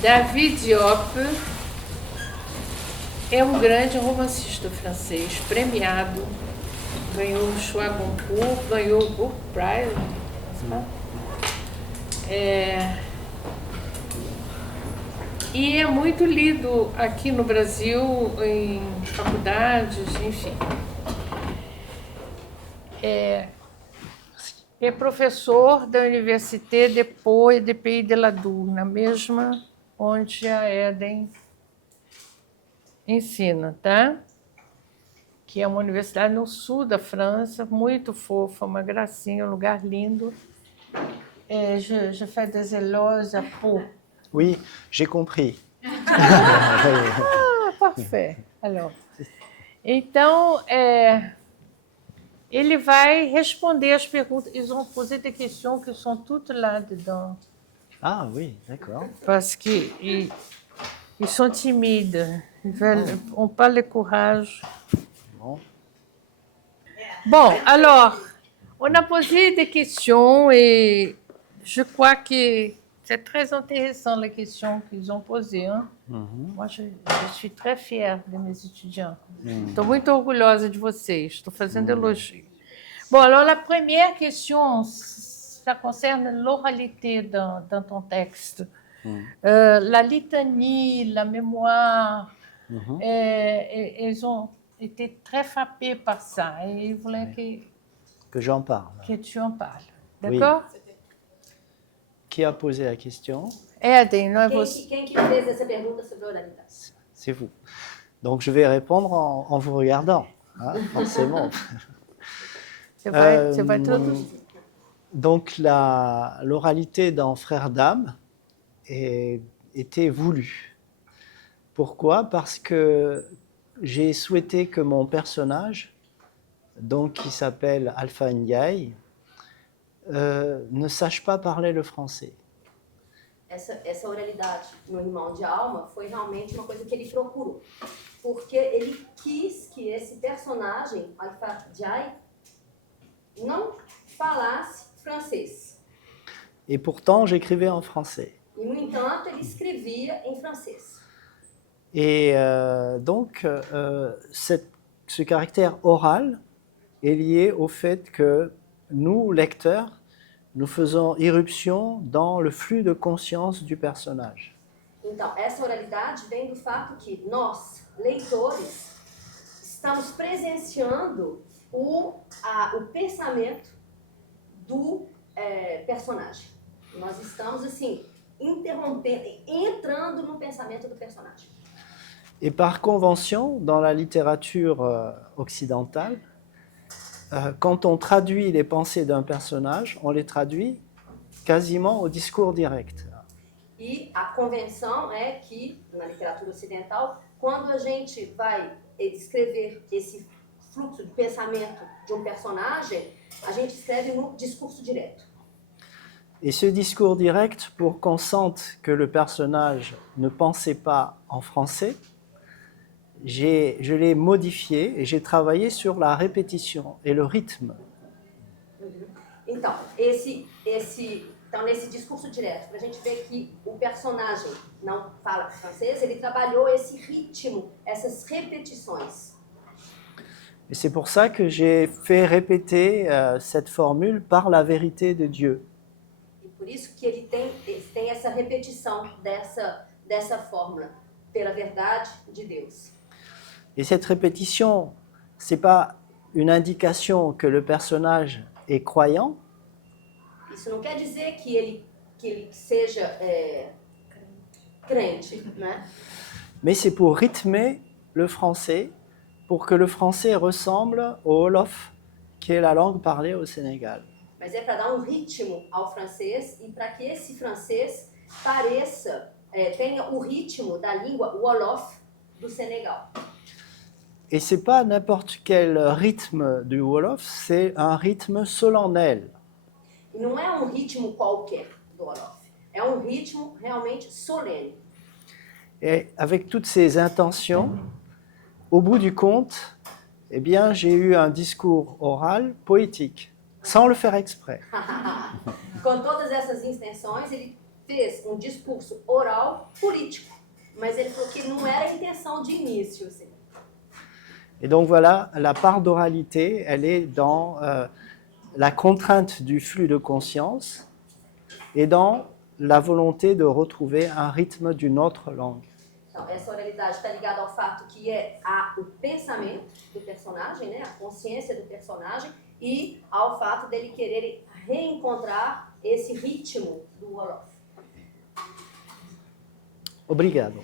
David Diop é um grande romancista francês, premiado, ganhou o Choix Goncourt, ganhou o Book Prize. E é muito lido aqui no Brasil, em faculdades, enfim. É professor da Université de Pau et de Pays de la Dour, na mesma onde a Eden ensina, tá? Que é uma universidade no sul da França, muito fofa, uma gracinha, um lugar lindo. Je fais des éloges à Pau. Oui, j'ai compris. Ah, parfait. Alors, então, ele vai responder as perguntas. Ils ont posé des questions qui sont toutes là-dedans. Ah oui, d'accord. Parce qu'ils sont timides. Ils n'ont pas le courage. Bon, alors, on a posé des questions et je crois que c'est très intéressant les questions qu'ils ont posées. Hein? Moi, je suis très fière de mes étudiants. Estou muito orgulhosa de vocês. Estou fazendo elogio. Bon, alors la première question, ça concerne l'oralité dans ton texte. La litanie, la mémoire, ils ont été très frappés par ça et ils voulaient que j'en parle. Que tu en parles. D'accord? Oui. Qui a posé la question? Eden, não é você? Quem que fez essa pergunta sobre oralidade? C'est vous. Donc je vais répondre en vous regardant, hein, forcément. Você vai traduzir. Donc l'oralité dans Frères d'âme était voulue. Pourquoi? Parce que j'ai souhaité que mon personnage, donc qui s'appelle Alpha Ndiaye, ne sache pas parler le français. Essa oralidade no Irmão de Alma foi realmente uma coisa que ele procurou, porque ele quis que esse personagem, Alpha Ndiaye, não falasse francês. Et pourtant, j'écrivais en français. E, no entanto, ele escrevia em francês. Et donc, ce caractère oral est lié au fait que nous, lecteurs, nous faisons irruption dans le flux de conscience du personnage. Então, essa oralidade vem do fato que nós, leitores, estamos presenciando o pensamento do personagem. Nós estamos, assim, interrompendo, entrando no pensamento do personagem. Et par convention, dans la littérature occidentale, quand on traduit les pensées d'un personnage, on les traduit quasiment au discours direct. E a convenção é que, na literatura ocidental, quando a gente vai descrever esse fluxo de pensamento de um personagem, a gente escreve no discurso direto. Et ce discours direct, pour qu'on sente que le personnage ne pensait pas en français, je l'ai modifié et j'ai travaillé sur la répétition et le rythme. Então, então, nesse discurso direto, para a gente ver que o personagem não fala francês, ele trabalhou esse ritmo, essas repetições. Et c'est pour ça que j'ai fait répéter cette formule par la vérité de Dieu. E por isso que ele tem essa repetição dessa fórmula, pela verdade de Deus. Et cette répétition, ce n'est pas une indication que le personnage est croyant. Isso não quer dizer que ele seja crente, né? Mais c'est pour rythmer le français, pour que le français ressemble au Wolof, qui est la langue parlée au Sénégal. Mas é para dar um ritmo ao francês e para que esse francês pareça, tenha o ritmo da língua Wolof do Senegal. Et ce n'est pas n'importe quel rythme du Wolof, c'est un rythme solennel. E não é um ritmo qualquer do Wolof, é um ritmo realmente solene. Et avec toutes ces intentions, au bout du compte, eh bien, j'ai eu un discours oral poétique, sans le faire exprès. Com todas essas intenções, ele fez um discurso oral político, mas ele falou que não era a intenção de início. Assim. Et donc voilà, la part d'oralité, elle est dans la contrainte du flux de conscience et dans la volonté de retrouver un rythme d'une autre langue. Então, essa oralidade está ligada ao fato que o pensamento do personagem, né, a consciência do personagem, e ao fato dele querer reencontrar esse ritmo do Wolof. Obrigado.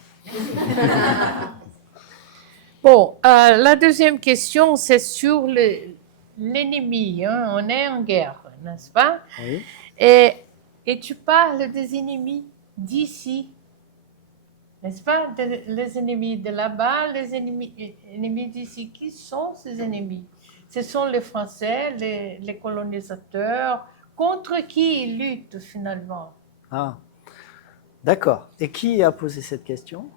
Bon, la deuxième question, c'est sur l'ennemi. Hein? On est en guerre, n'est-ce pas? Oui. Et tu parles des ennemis d'ici, n'est-ce pas? Les ennemis de là-bas, les ennemis d'ici. Qui sont ces ennemis? Ce sont les Français, les colonisateurs. Contre qui ils luttent finalement? Ah, d'accord. Et qui a posé cette question?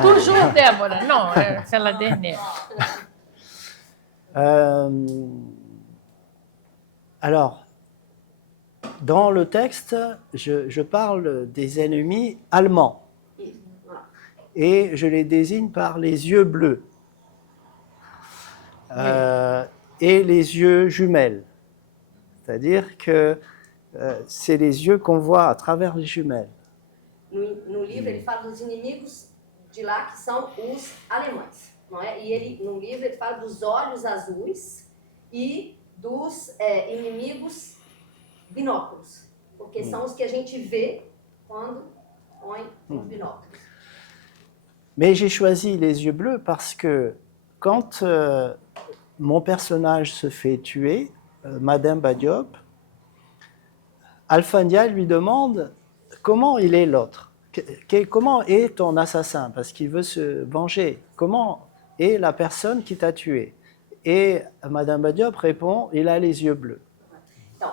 Toujours Déborah. Non, c'est la dernière. Alors, dans le texte, je parle des ennemis allemands et je les désigne par les yeux bleus et les yeux jumelles. C'est-à-dire que c'est les yeux qu'on voit à travers les jumelles. No livro ele fala dos inimigos de lá que são os alemães, não é? E no livro ele fala dos olhos azuis e dos inimigos binóculos, porque são os que a gente vê quando põe os binóculos. Mais j'ai choisi les yeux bleus parce que quand mon personnage se fait tuer, Madame Badiop, Alpha Ndiaye lui demande comment il est l'autre, comment est ton assassin, parce qu'il veut se venger, comment est la personne qui t'a tué. Et Madame Badiop répond, il a les yeux bleus. Então,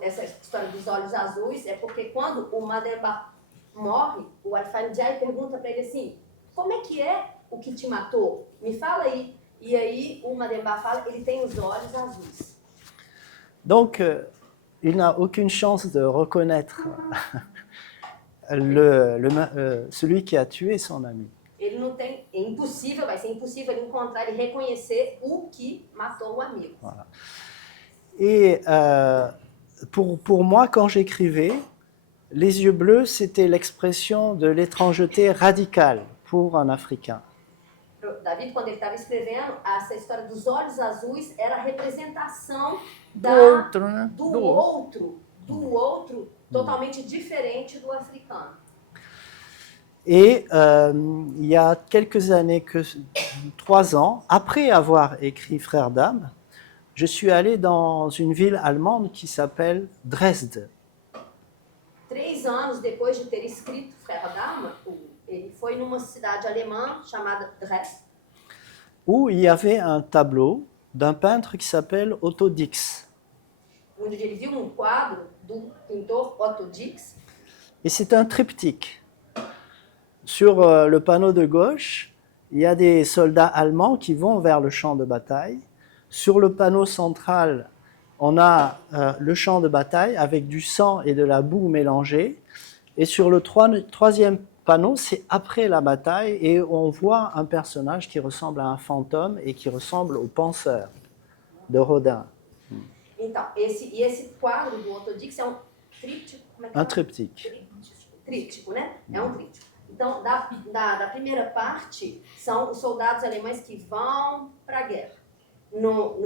essa história dos olhos azuis é porque quando o Mademba morre, o Alpha Ndiaye pergunta para ele assim, como é que é o que te matou? Me fala aí. E aí o Mademba fala, ele tem os olhos azuis. Donc, il n'a aucune chance de reconnaître celui qui a tué son ami. Ele não tem, vai ser impossível ele encontrar e reconhecer o que matou o amigo. Voilà. Et pour moi, quand j'écrivais, les yeux bleus, c'était l'expression de l'étrangeté radicale pour un Africain. David, quando ele estava escrevendo, essa história dos olhos azuis era a representação do outro totalmente différente do africano. Et il y a quelques années, 3 ans, après avoir écrit Frères d'âme, je suis allé dans une ville allemande qui s'appelle Dresde. 3 anos depois de ter escrito Frères d'âme, ele foi numa cidade alemã chamada Dresde, où il y avait un tableau d'un peintre qui s'appelle Otto Dix. onde ele viu quadro do pintor Otto Dix. Et c'est un triptyque. Sur le panneau de gauche, il y a des soldats allemands qui vont vers le champ de bataille. Sur le panneau central, on a le champ de bataille avec du sang et de la boue mélangée. Et sur le troisième panneau, c'est après la bataille et on voit un personnage qui ressemble à un fantôme et qui ressemble au penseur de Rodin. Então, esse quadro do Otto Dix é um tríptico. Como é que Un é? triptyque. Tríptico, né? É um tríptico. Então, da primeira parte, são os soldados alemães que vão para a guerra,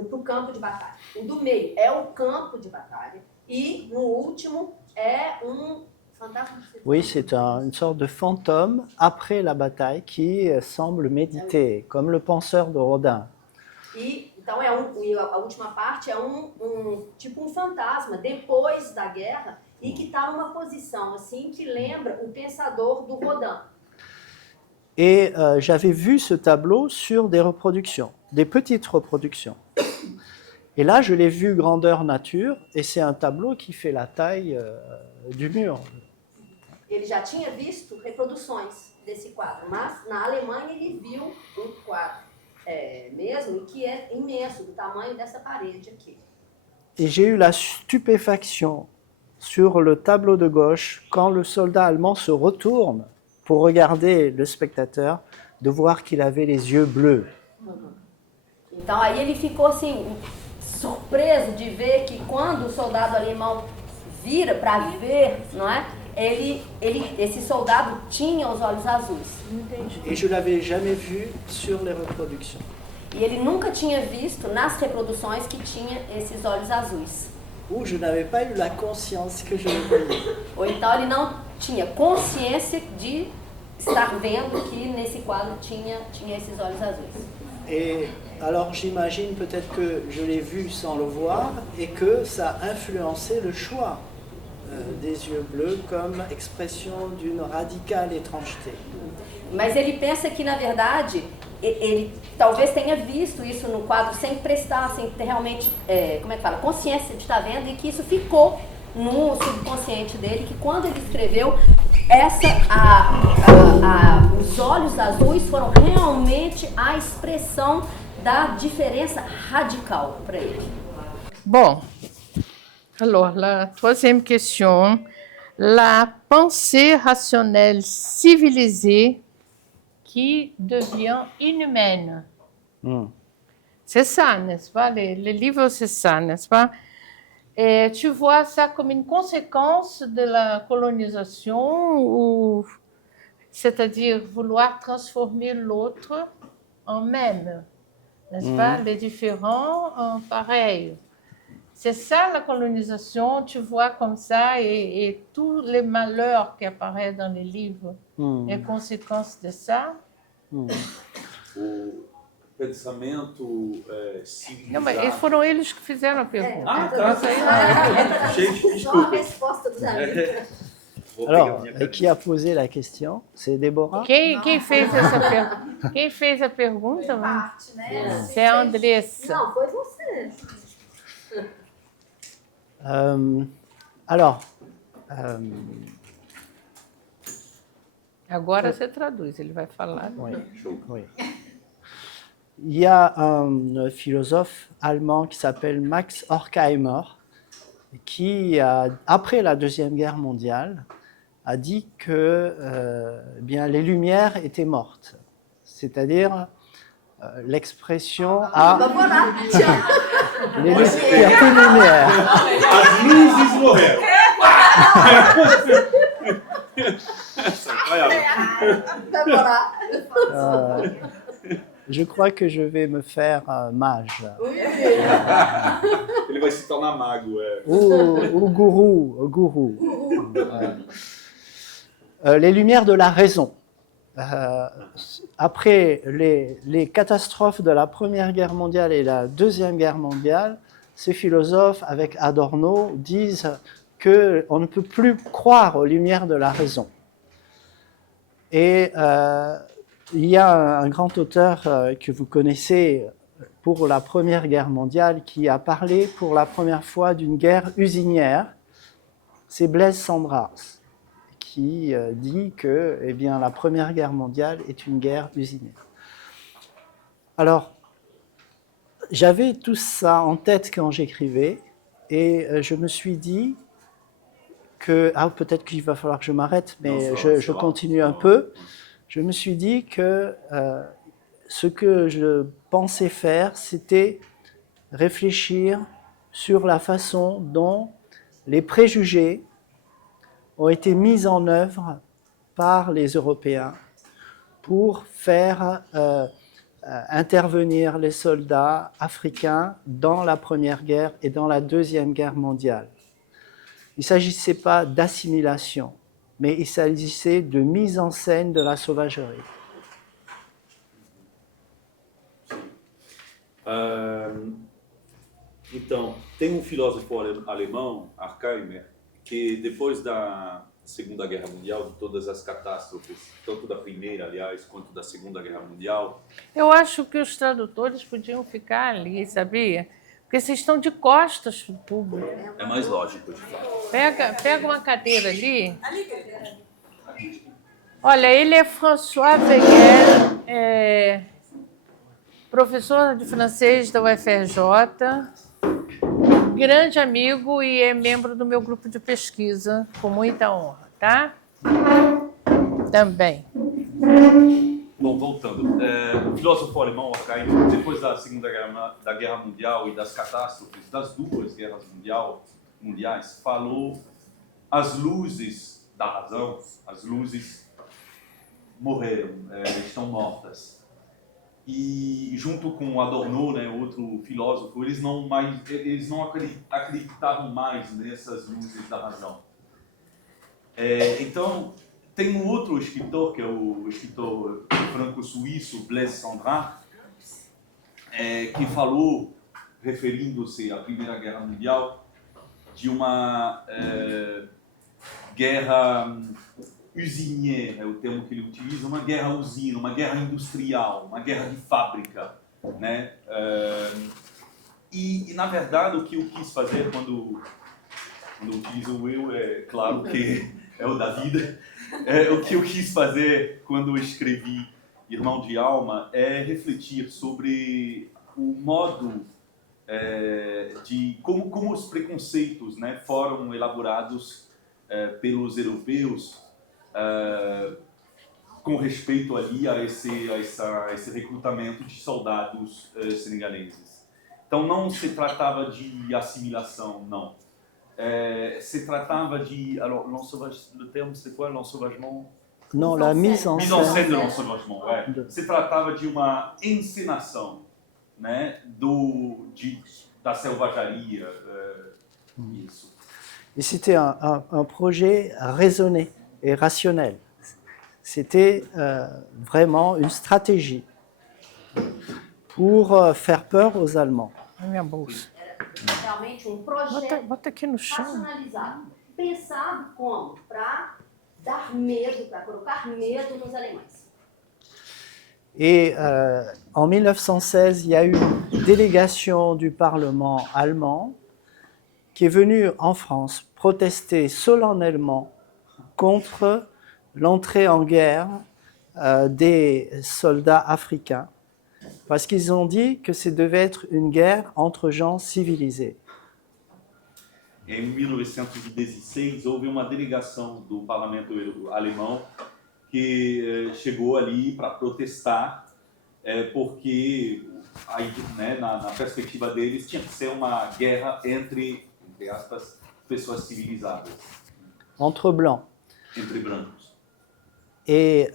pro campo de batalha. O do meio é o campo de batalha. E no último é fantasma. Oui, c'est une sorte de fantôme après la bataille qui semble méditer, comme le penseur de Rodin. Então, a última parte é tipo um fantasma depois da guerra e que está numa posição assim que lembra o pensador do Rodin. Et j'avais vu ce tableau sur des reproductions, des petites reproductions. Et là, je l'ai vu grandeur nature, et c'est un tableau qui fait la taille du mur. Ele já tinha visto reproduções desse quadro, mas na Alemanha ele viu um quadro mesmo que é imenso, do tamanho dessa parede aqui. Et j'ai eu la stupéfaction sur le tableau de gauche, quand le soldat allemand se retourne pour regarder le spectateur, de voir qu'il avait les yeux bleus. Então aí ele ficou assim, surpreso de ver que quando o soldado alemão vira para ver, não é? Esse soldado tinha os olhos azuis. Et je l'avais jamais vu sur les reproductions. E ele nunca tinha visto nas reproduções que tinha esses olhos azuis. Ou je n'avais pas eu la conscience que je le voyais. Ou então ele não tinha consciência de estar vendo que nesse quadro tinha esses olhos azuis. Et alors j'imagine peut-être que je l'ai vu sans le voir et que ça a influencé le choix des yeux bleus comme expression d'une radicale étrangeté. Mas ele pensa que, na verdade, ele talvez tenha visto isso no quadro sem prestar, sem ter realmente, consciência de estar vendo, e que isso ficou no subconsciente dele, que quando ele escreveu, os olhos azuis foram realmente a expressão da diferença radical para ele. Bon, alors la troisième question, la pensée rationnelle civilisée qui devient inhumaine. C'est ça, n'est-ce pas? Les livres, c'est ça, n'est-ce pas? Et tu vois ça comme une conséquence de la colonisation, ou c'est-à-dire vouloir transformer l'autre en même, n'est-ce pas? Les différents en pareil. C'est ça la colonisation, tu vois comme ça, et tous les malheurs qui apparaissent dans les livres, les conséquences de ça. O pensamento civilizado. Não, mas foram eles que fizeram a pergunta. Ah, tá. Gente, Só a desculpa. resposta dos amigos. Vou pegar Alors, minha caneta. qui a posé la question? C'est Déborah? Quem fez essa pergunta? Quem fez a pergunta? Parte, né? C'est a Andressa. Não, foi você. Alors, Agora você traduz, ele vai falar. oui, oui. Il y a un philosophe allemand qui s'appelle Max Horkheimer qui, après la Deuxième Guerre mondiale, a dit que bien, les Lumières étaient mortes. C'est-à-dire l'expression à... Vamos lá. Il y a plus de lumière. As luzes morreram. Vamos lá. Je crois que je vais me faire mage. Ele vai se tornar mago. Ou gourou. Les lumières de la raison. Après les catastrophes de la Première Guerre mondiale et la Deuxième Guerre mondiale, ces philosophes, avec Adorno, disent qu'on ne peut plus croire aux lumières de la raison. Et il y a un grand auteur que vous connaissez pour la Première Guerre mondiale qui a parlé pour la première fois d'une guerre usinière, c'est Blaise Cendrars, qui dit que eh bien, la Première Guerre mondiale est une guerre usinière. Alors, j'avais tout ça en tête quand j'écrivais, et je me suis dit que, peut-être qu'il va falloir que je m'arrête, mais je continue un peu. Je me suis dit que ce que je pensais faire, c'était réfléchir sur la façon dont les préjugés ont été mis en œuvre par les Européens pour faire intervenir les soldats africains dans la Première Guerre et dans la Deuxième Guerre mondiale. Il ne s'agissait pas d'assimilation, mais il s'agissait de mise en scène de la sauvagerie. Então, tem filósofo alemão, Horkheimer, que depois da Segunda Guerra Mundial, de todas as catástrofes, tanto da Primeira, aliás, quanto da Segunda Guerra Mundial... Eu acho que os tradutores podiam ficar ali, sabia? Porque vocês estão de costas para o público. É mais lógico, de fato. Pega uma cadeira ali. Olha, ele é François Weigel, professor de francês da UFRJ, grande amigo e é membro do meu grupo de pesquisa, com muita honra, tá? Também. Bom, voltando. O filósofo alemão Horkheim, depois da Segunda Guerra Mundial e das catástrofes das duas guerras mundiais, falou as luzes da razão, as luzes morreram, estão mortas. E junto com Adorno, né, outro filósofo, eles não acreditavam mais nessas luzes da razão. Então, tem um outro escritor, que é o escritor franco-suíço Blaise Cendrars, que falou, referindo-se à Primeira Guerra Mundial, de uma guerra usinière, é o termo que ele utiliza, uma guerra usina, uma guerra industrial, uma guerra de fábrica, né? E na verdade, o que eu quis fazer quando utilizo o eu, é claro que é o da vida, o que eu quis fazer quando escrevi Irmão de Alma é refletir sobre o modo de como os preconceitos, né, foram elaborados pelos europeus com respeito ali a esse recrutamento de soldados senegaleses. Então não se tratava de assimilação, não. Se tratava de... Alors, le terme, c'est quoi, l'ensauvagement? Non, la mise en Mise en scène. scène de l'ensauvagement, Se tratava de uma encenação, né, da selvageria, isso. Et c'était un projet raisonné et rationnel. C'était vraiment une stratégie pour faire peur aux Allemands. Na minha bolsa. Era realmente um projeto Bota aqui no chão. racionalizado, pensado como? Para dar medo, para colocar medo nos alemães. Et en 1916, il y a eu une délégation du Parlement allemand qui est venue en France protester solennellement contre l'entrée en guerre des soldats africains, parce qu'ils ont dit que ça devait être une guerre entre gens civilisés. Em 1916, houve uma delegação do parlamento alemão que chegou ali para protestar, porque aí, né, na perspectiva deles tinha que ser uma guerra entre aspas, pessoas civilizadas. Entre blancs. Entre brancos. Et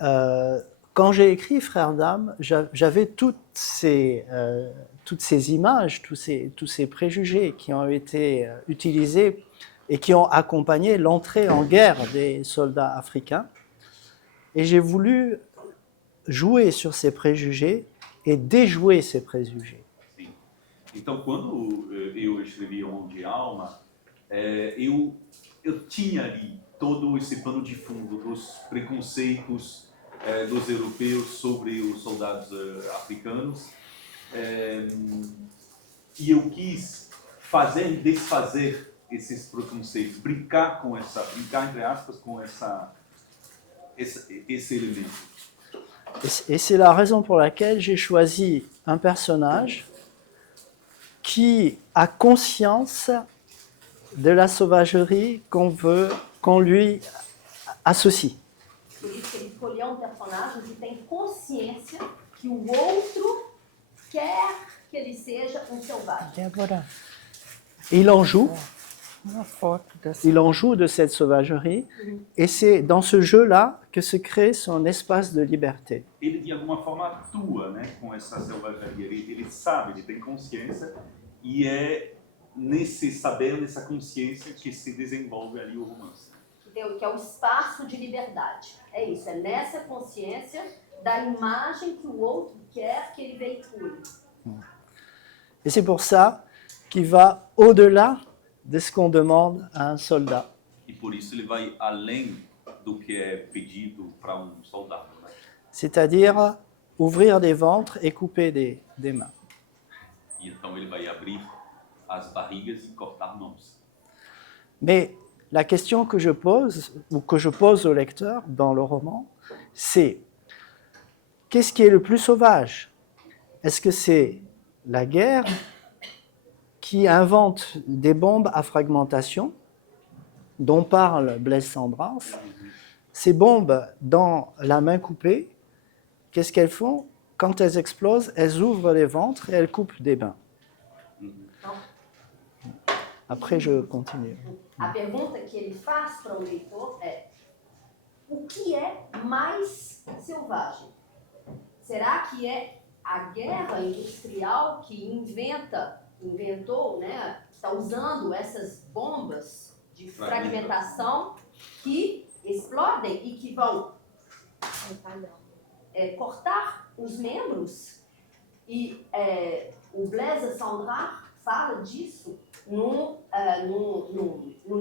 quand j'ai écrit Frères d'âme, j'avais toutes ces images, tous ces préjugés qui ont été utilisés et qui ont accompagné l'entrée en guerre des soldats africains. Et j'ai voulu jouer sur ces préjugés et déjouer ces préjugés. Sim. Então, quando eu escrevi Irmão de Alma, eu tinha ali todo esse pano de fundo dos preconceitos dos europeus sobre os soldados africanos, e eu quis desfazer esses preconceitos, brincar entre aspas, com esse élément. Et c'est la raison pour laquelle j'ai choisi un personnage qui a conscience de la sauvagerie qu'on lui associe. Por isso que ele escolheu um personagem que tem consciência que o outro quer que ele seja um selvagem. E agora, Il en joue. uma foto dessa. Il en joue de cette sauvagerie, et c'est dans ce jeu-là que se crée son espace de liberté. Ele, de alguma forma, atua, né, com essa selvageria. Ele sabe, ele tem consciência, e é nesse saber, nessa consciência, que se desenvolve ali o romance. Entendeu? Que é o espaço de liberdade. É isso, é nessa consciência da imagem que o outro quer que ele veicule. Et c'est pour ça qu'il va au-delà de ce qu'on demande à un soldat. E por isso ele vai além do que é pedido para soldado, né? C'est-à-dire ouvrir des ventres et couper des mains. E então ele vai abrir as barrigas e cortar mãos. Mais la question que je pose, ou que je pose au lecteur dans le roman, c'est qu'est-ce qui est le plus sauvage? Est-ce que c'est la guerre qui invente des bombes à fragmentation, dont parle Blaise Cendrars. Ces bombes, dans la main coupée, qu'est-ce qu'elles font? Quand elles explosent, elles ouvrent les ventres et elles coupent des bains. Après, je continue. A pergunta que ele faz para o leitor é: o que é mais selvagem? Será que é a guerra industrial que inventou, né, está usando essas bombas de fragmentação que explodem e que vão cortar os membros? E o Blaise Cendrars fala disso no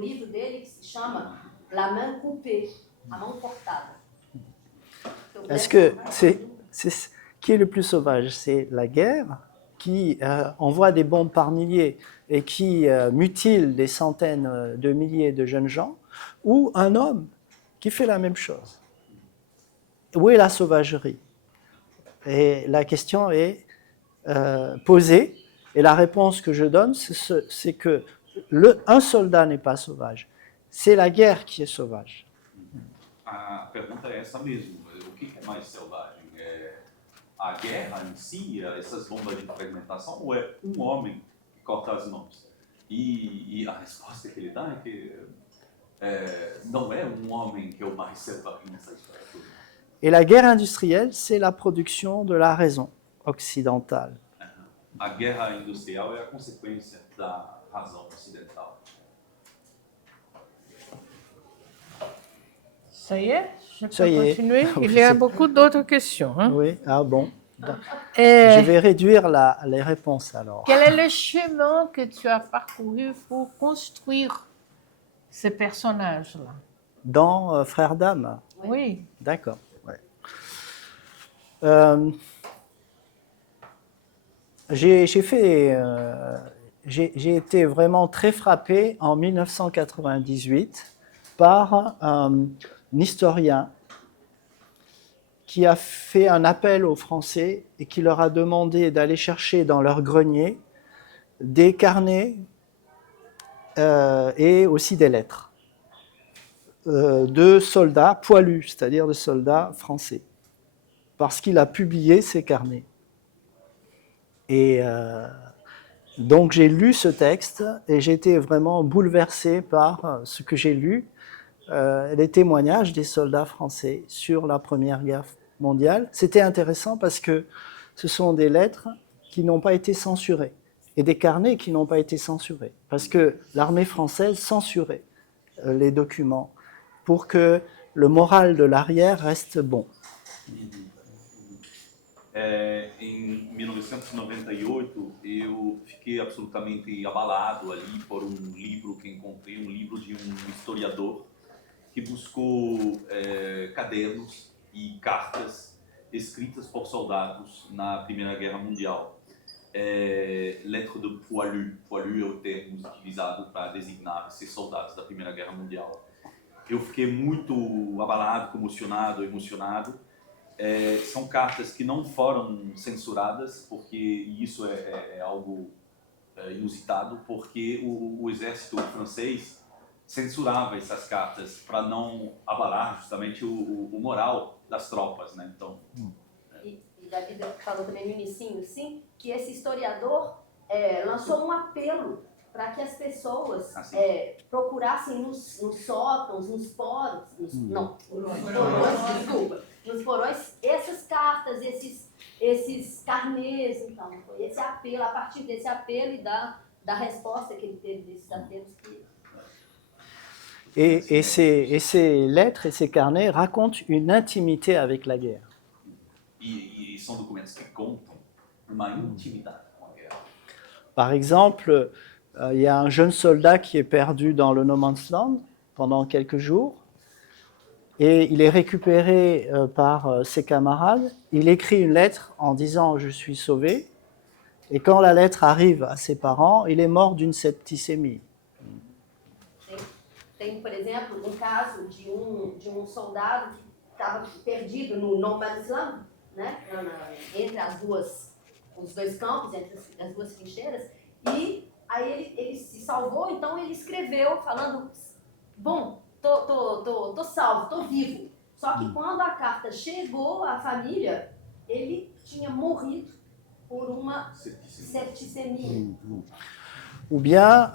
livro dele que se chama La Main Coupée, a mão cortada. Est-ce que qui est le plus sauvage? C'est la guerre qui envoie des bombes par milliers et qui mutile des centaines de milliers de jeunes gens, ou un homme qui fait la même chose? Où est la sauvagerie? Et la question est posée, et la réponse que je donne, c'est que un soldat n'est pas sauvage, c'est la guerre qui est sauvage. A pergunta é essa mesmo. O que é mais selvagem? É a guerra em si, essas bombas de fragmentação, ou é um homem que corta as mãos? E a resposta que ele dá é que não é um homem que é o mais selvagem nessa história toda. Et la guerre industrielle, c'est la production de la raison occidentale. A guerra industrial é a consequência da razão ocidental. Ça y est? Je peux Ça y est. continuer? Oui, Il y a c'est- beaucoup d'autres questions. Hein? Oui, ah bon. Et Je vais réduire les réponses alors. quel est le chemin que tu as parcouru pour construire ces personnages-là? Dans Frères d'âme. Oui. D'accord. Ouais. J'ai été vraiment très frappé en 1998 par un historien qui a fait un appel aux Français et qui leur a demandé d'aller chercher dans leur grenier des carnets et aussi des lettres de soldats poilus, c'est-à-dire de soldats français, parce qu'il a publié ces carnets. Et donc j'ai lu ce texte et j'ai été vraiment bouleversé par ce que j'ai lu, les témoignages des soldats français sur la Première Guerre mondiale. C'était intéressant parce que ce sont des lettres qui n'ont pas été censurées et des carnets qui n'ont pas été censurés, parce que l'armée française censurait les documents pour que le moral de l'arrière reste bon. Em 1998, eu fiquei absolutamente abalado ali por livro que encontrei, livro de historiador que buscou cadernos e cartas escritas por soldados na Primeira Guerra Mundial. Lettre de poilu. Poilu é o termo utilizado para designar esses soldados da Primeira Guerra Mundial. Eu fiquei muito abalado, emocionado. São cartas que não foram censuradas, porque isso é algo inusitado, porque o exército francês censurava essas cartas para não abalar justamente o moral das tropas, né? Então, E Davi falou também no inicinho, sim, que esse historiador lançou um apelo para que as pessoas procurassem nos sótãos, nos poros, nos porões, essas cartas, esses carnês. Então, foi esse apelo, a partir desse apelo e da resposta que ele teve desses apelos que... Et ces lettres et ces carnets racontent une intimité avec la guerre. E são documentos que contam uma intimidade com a guerra. Par exemple, il y a un jeune soldat qui est perdu dans le No Man's Land pendant quelques jours et il est récupéré par ses camarades. Il écrit une lettre en disant « Je suis sauvé » et quand la lettre arrive à ses parents, il est mort d'une septicémie. Tem, por exemplo, caso de soldado que estava perdido no No Man's Land, né, entre os dois campos, entre as duas trincheiras, e Aí ele se salvou, então ele escreveu falando, bom, tô salvo, tô vivo. Só que quando a carta chegou à família, ele tinha morrido por uma septicémie. Ou bien,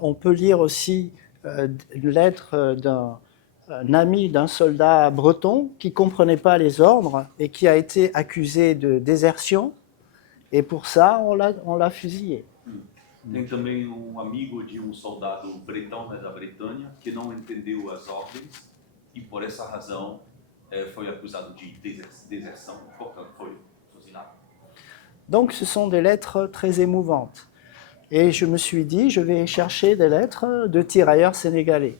on peut lire aussi une lettre d'un ami d'un soldat breton qui ne comprenait pas les ordres et qui a été accusé de désertion. Et pour ça, on l'a fusillé. Tem também um amigo de um soldado bretão, né, da Bretanha, que não entendeu as ordens e por essa razão foi acusado de deserção, portanto foi fuzilado. Donc ce sont des lettres très émouvantes. Et je me suis dit, je vais chercher des lettres de tirailleurs sénégalais.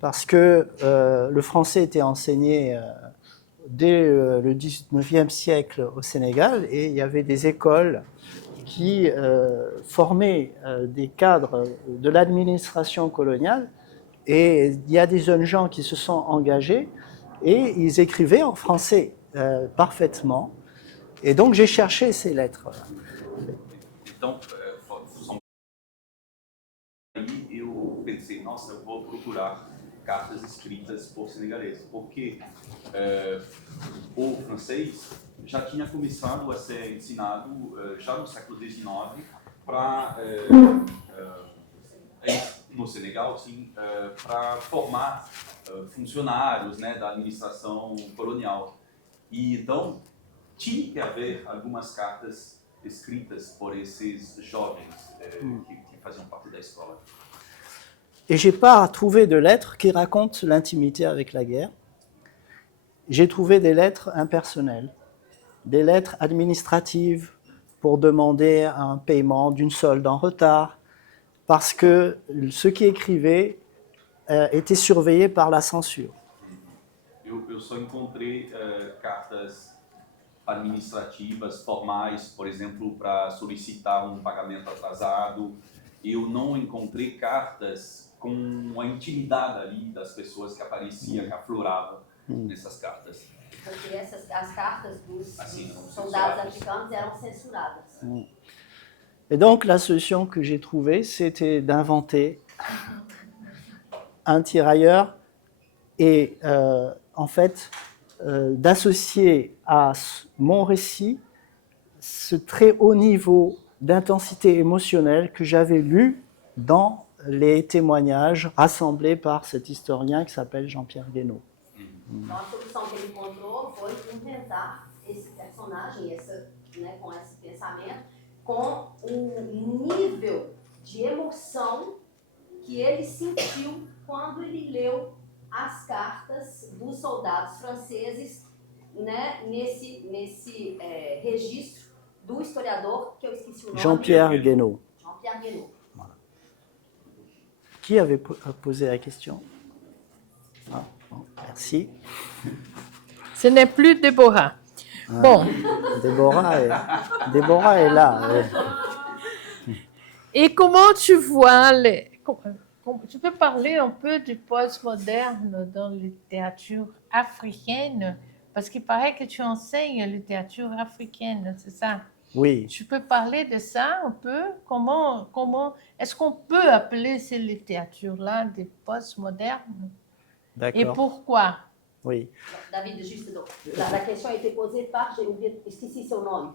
Parce que le français était enseigné dès le 19e siècle au Sénégal et il y avait des écoles qui formaient des cadres de l'administration coloniale. Et il y a des jeunes gens qui se sont engagés et ils écrivaient en français parfaitement. Et donc j'ai cherché ces lettres. Então, aí eu pensei, nossa, eu vou procurar cartas escritas por senegaleses, porque o francês já tinha começado a ser ensinado já no século XIX para no Senegal, sim, para formar funcionários, né, da administração colonial. E então tinha que haver algumas cartas escritas por esses jovens que faziam parte da escola. Et j'ai pas trouvé de lettres qui racontent l'intimité avec la guerre. J'ai trouvé des lettres impersonnelles, des lettres administratives pour demander un paiement d'une solde en retard, parce que ceux qui écrivaient étaient surveillés par la censure. Eu só encontrei cartas administrativas, formais, por exemplo, para solicitar um pagamento atrasado. Eu não encontrei cartas com a intimidade ali das pessoas que apareciam, que afloravam nessas cartas. Porque as cartas dos Assim, soldados africanos eram censuradas. Et donc la solution que j'ai trouvée, c'était d'inventer un tirailleur et en fait d'associer à mon récit ce très haut niveau d'intensité émotionnelle que j'avais lu dans les témoignages rassemblés par cet historien qui s'appelle Jean-Pierre Guénaud. Então a solução que ele encontrou foi inventar esse personagem, né, com esse pensamento, com o nível de emoção que ele sentiu quando ele leu as cartas dos soldados franceses, né, nesse registro do historiador, que eu esqueci o nome. Jean-Pierre Guénaud. Jean-Pierre Guénaud. Voilà. Qui avait posé la question? Ah, bon, merci. Ce n'est plus Déborah. Bon. Déborah est là. Et comment tu vois tu peux parler un peu du postmoderne dans la littérature africaine? Parce qu'il paraît que tu enseignes la littérature africaine, c'est ça? Oui. Tu peux parler de ça un peu? Comment est-ce qu'on peut appeler ces littératures-là des postmodernes? D'accord. Et pourquoi? Oui. David, juste donc, la question a été posée par, j'ai oublié, esqueci son nom.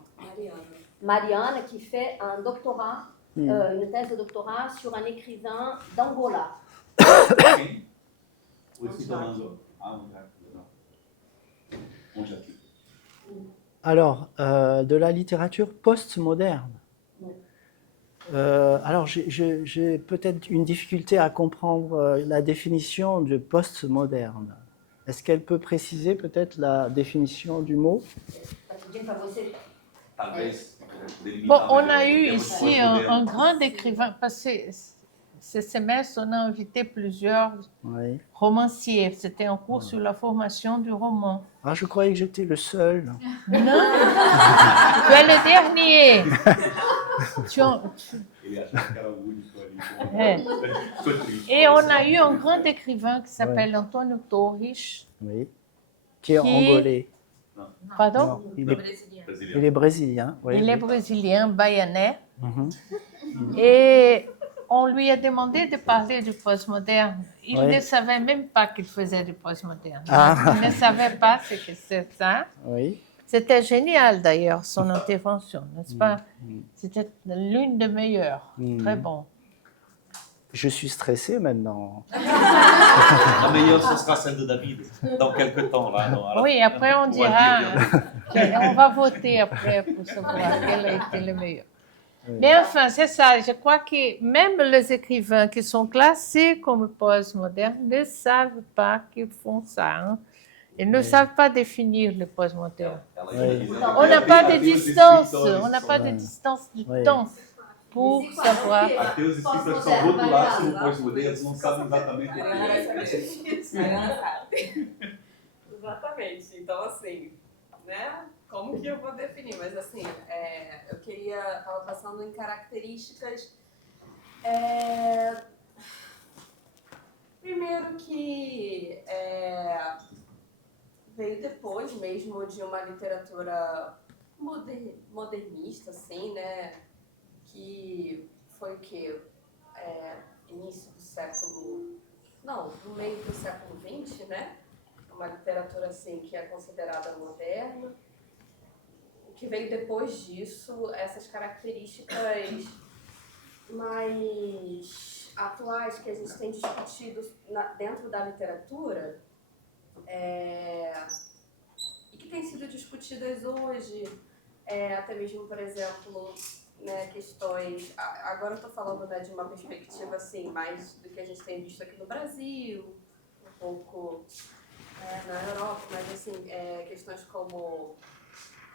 Marianne, qui fait un doctorat, une thèse de doctorat sur un écrivain d'Angola. Quem? O escritor onde aqui? Alors, de la littérature postmoderne. Alors, j'ai peut-être une difficulté à comprendre la définition de postmoderne. Est-ce qu'elle peut préciser peut-être la définition du mot? Bon, on a eu ici un grand écrivain, parce que ce semestre, on a invité plusieurs romanciers. C'était un cours sur la formation du roman. Ah, je croyais que j'étais le seul. Non, tu es le dernier. Et on a eu un grand écrivain qui s'appelle Antonio Torres. Oui, qui est angolais. Pardon? Non, il est Brésilien. brésilien. Oui, Il est oui. brésilien, baïanais. Mhm. Et on lui a demandé de parler du postmoderne. Il Oui. ne savait même pas qu'il faisait du postmoderne. Ah. Il ne savait pas ce que c'est ça. Oui. C'était génial d'ailleurs, son intervention, n'est-ce pas? C'était l'une des meilleures. Très bon. Je suis stressé maintenant. La meilleure, ce sera celle de David, dans quelques temps. Là, non, alors, Oui, après on va dira, dire. on va voter après pour savoir quel a été le meilleur. Mais enfin, c'est ça. Je crois que même les écrivains qui sont classés comme postmodernes ne savent pas qu'ils font ça. Hein. Ils ne savent pas définir le postmoderne. Oui. On n'a pas de distance, on n'a pas de distance du temps pour savoir. Até os escritores que são rotulados como pós-modernos não sabem exatamente o que é. Mariana sabe. Exatamente. Então, assim, né? Como que eu vou definir? Mas, assim, eu queria... Estava passando em características... Primeiro que veio depois mesmo de uma literatura modernista, assim, né? Que foi o quê? Início do século... Não, no meio do século XX, né? Uma literatura, assim, que é considerada moderna. O que veio depois disso, essas características mais atuais que a gente tem discutido dentro da literatura e que têm sido discutidas hoje, até mesmo, por exemplo, né, questões... Agora eu estou falando, né, de uma perspectiva assim, mais do que a gente tem visto aqui no Brasil, um pouco na Europa, mas assim, questões como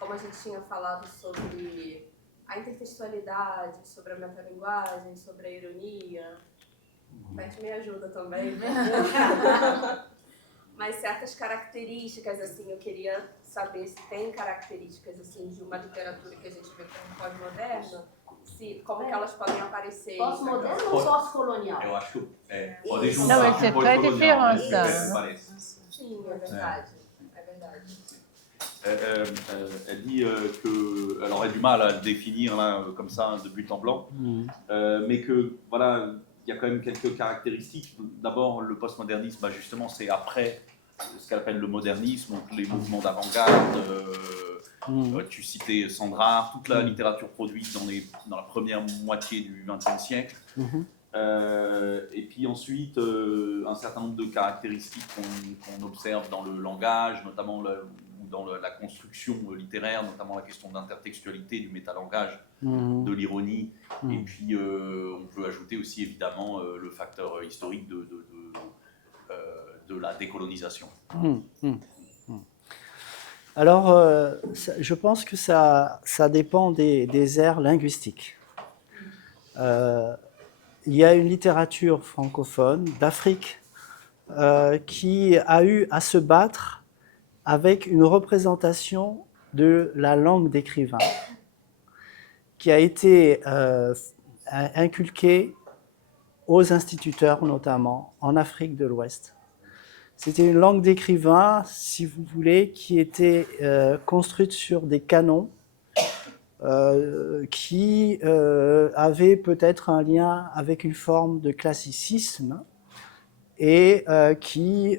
a gente tinha falado sobre a intertextualidade, sobre a metalinguagem, sobre a ironia. O Beth me ajuda também. Mas certas características, assim, eu queria saber se tem características, assim, de uma literatura que a gente vê como pós-moderna, como que elas podem aparecer. Pós-moderno ou pós-colonial? Eu acho que pode Não, juntar mas com é o très pós-colonial, différent, né? ça. Parece. Sim, é verdade. É verdade. Elle dit qu'elle aurait du mal à le définir là, comme ça, de but en blanc, mais que voilà, il y a quand même quelques caractéristiques. D'abord, le postmodernisme, bah, justement, c'est après ce qu'elle appelle le modernisme, donc les mouvements d'avant-garde. Tu citais Sandrard, toute la littérature produite dans la première moitié du XXe siècle. Et puis ensuite, un certain nombre de caractéristiques qu'on observe dans le langage, notamment dans la construction littéraire, notamment la question d'intertextualité, du métalangage, de l'ironie. Et puis, on peut ajouter aussi évidemment le facteur historique de la décolonisation. Alors, je pense que ça dépend des aires linguistiques. Il y a une littérature francophone d'Afrique qui a eu à se battre avec une représentation de la langue d'écrivain qui a été inculquée aux instituteurs, notamment en Afrique de l'Ouest. C'était une langue d'écrivain, si vous voulez, qui était construite sur des canons qui avaient peut-être un lien avec une forme de classicisme et qui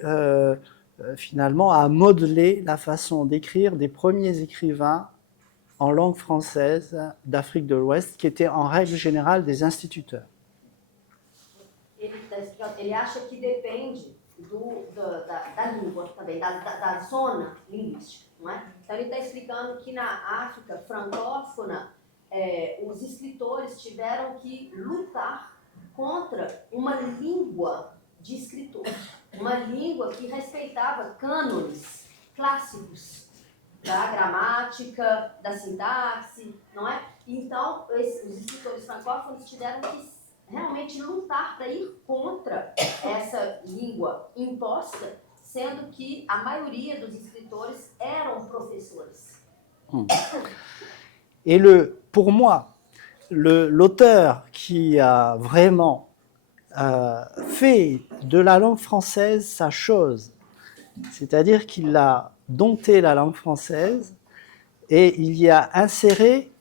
finalement a modelé la façon d'écrire des premiers écrivains en langue française d'Afrique de l'Ouest, qui étaient en règle générale des instituteurs. Ele acha que depende da língua também, da zona linguística, não é? Então ele está explicando que na África francófona, os escritores tiveram que lutar contra uma língua de escritor, uma língua que respeitava cânones clássicos da gramática, da sintaxe, não é? Então os escritores francófonos tiveram que realmente lutar para ir contra essa língua imposta, sendo que a maioria dos escritores eram professores. Et pour moi, l'auteur qui a vraiment fait de la langue française sa chose C'est-à-dire qu'il a dompté la langue française et il y a inséré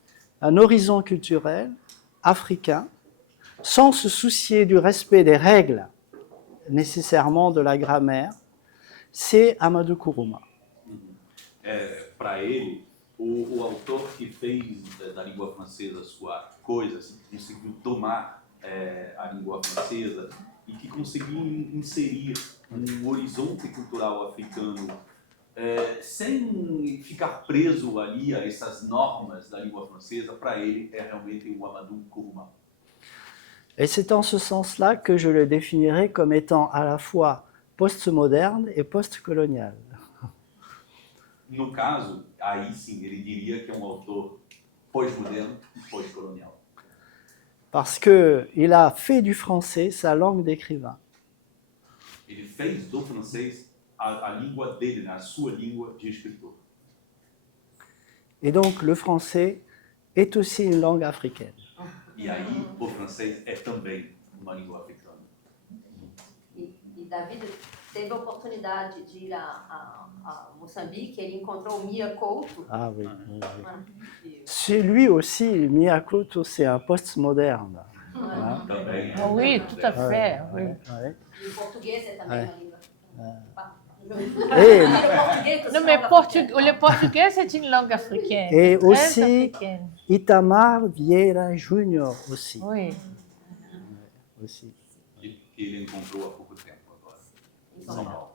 un horizon culturel africain sans se soucier du respect des règles nécessairement de la grammaire. C'est Amadou Kourouma. Para ele, o autor que fez da língua francesa sua coisa, assim, que conseguiu domar a língua francesa e que conseguiu inserir um horizonte cultural africano sem ficar preso ali a essas normas da língua francesa, para ele é realmente o Amadou Kourouma. Et c'est en ce sens-là que je le définirais comme étant à la fois postmoderne et postcolonial. No caso, aí sim, ele diria que é um autor pós-moderno e pós-colonial. Parce qu'il a fait du français sa langue d'écrivain. Ele fez do francês a língua dele, né? A sua língua de escritor. Et donc le français est aussi une langue africaine. E aí, o francês é também uma língua africana. E David teve a oportunidade de ir a Moçambique, ele encontrou o Mia Couto. Ah oui. oui, oui. Né? Chez lui aussi, Mia Couto, c'est un postmoderne. Hein? Também. Ah oui, tout à fait. Oui. Ouais. E o português é também uma língua. Et, O português, que Non, se mais fala le portugais, c'est une langue africaine. Et très aussi- africaine. Itamar Vieira Júnior aussi. Oui. aussi. Que ele encontrou há pouco tempo agora, em São Paulo.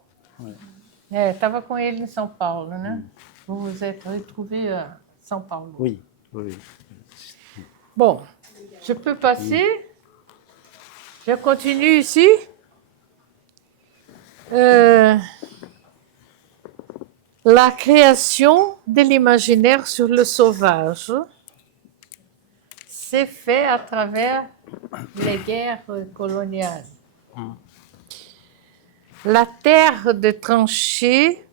Estava com ele em São Paulo, né? Vous vous êtes retrouvés à São Paulo. Oui, oui. Bon, je peux passer. Je continue ici. La création de l'imaginaire sur le sauvage s'est fait à travers les guerres coloniales. La terre de tranchée,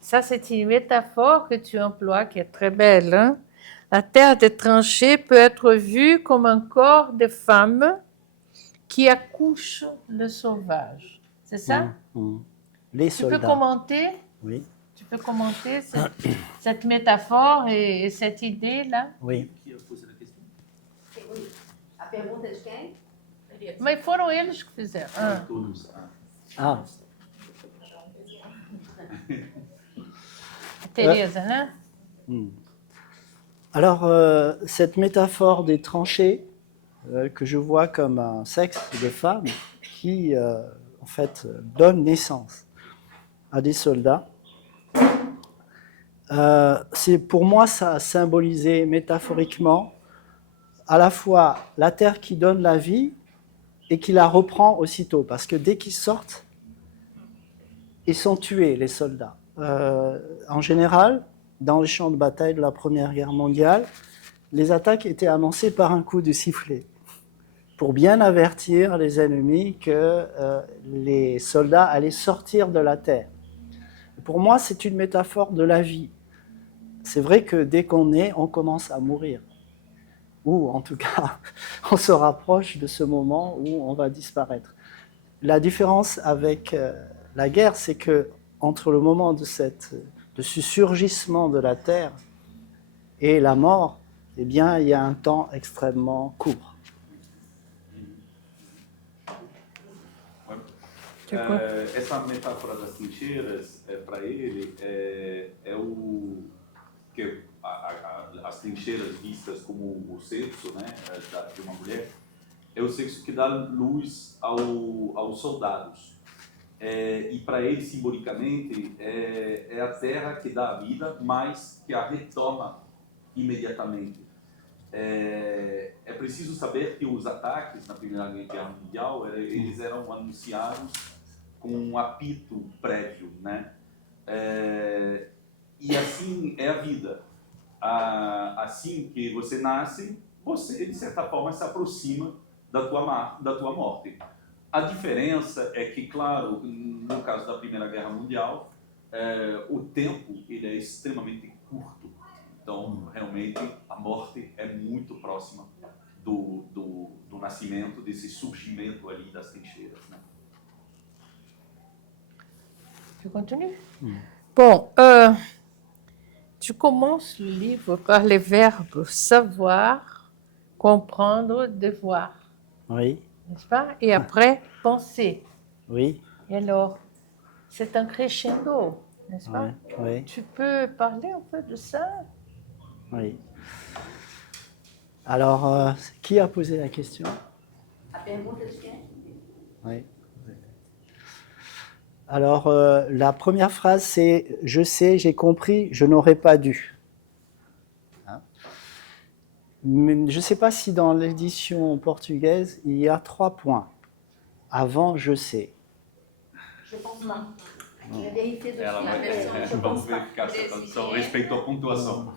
ça c'est une métaphore que tu emploies qui est très belle, hein? La terre de tranchée peut être vue comme un corps de femme qui accouche le sauvage. C'est ça? Mm. Les Tu peux soldats. commenter? Oui, Tu peux commenter cette métaphore et cette idée-là? oui. Que eu pus na questão. A pergunta é de quem? Mas foram eles que fizeram. Ah. Todos. Ah, Tereza, né? alors cette métaphore des tranchées que je vois comme un sexe de femme qui en fait donne naissance à des soldats, c'est pour moi ça a symbolisé métaphoriquement à la fois la terre qui donne la vie et qui la reprend aussitôt, parce que dès qu'ils sortent, ils sont tués, les soldats. En général, dans les champs de bataille de la Première Guerre mondiale, les attaques étaient annoncées par un coup de sifflet, pour bien avertir les ennemis que les soldats allaient sortir de la terre. Pour moi, c'est une métaphore de la vie. C'est vrai que dès qu'on naît, on commence à mourir. Ou en tout cas, on se rapproche de ce moment où on va disparaître. La différence avec la guerre, c'est que entre le moment de ce surgissement de la terre et la mort, eh bien, il y a un temps extrêmement court. Essa metáfora das trincheiras, para ele, que as trincheiras vistas como o sexo, né, de uma mulher, é o sexo que dá luz aos soldados. E para ele, simbolicamente, é a terra que dá a vida, mas que a retoma imediatamente. É preciso saber que os ataques na Primeira Guerra Mundial, eles eram anunciados com um apito prévio, né? E assim é a vida. Assim que você nasce, você, de certa forma, se aproxima da tua morte. A diferença é que, claro, no caso da Primeira Guerra Mundial, o tempo ele é extremamente curto. Então, realmente, a morte é muito próxima do nascimento, desse surgimento ali das trincheiras, né? Je continue? Bon, tu commences le livre par les verbes savoir, comprendre, devoir, Oui, n'est-ce pas? Et après, penser. oui, Et alors, c'est un crescendo, n'est-ce pas? oui, oui, Tu peux parler un peu de ça? oui. Alors, qui a posé la question? A pergunta de quem? Oui. Alors, la première phrase, c'est « Je sais, j'ai compris, je n'aurais pas dû ». Mais je ne sais pas si dans l'édition portugaise, il y a 3 points. Avant « je sais Je pense pas. Eu vérifié do Ela vai, je vamos pense pas. verificar essa tradução. Respeitou a pontuação.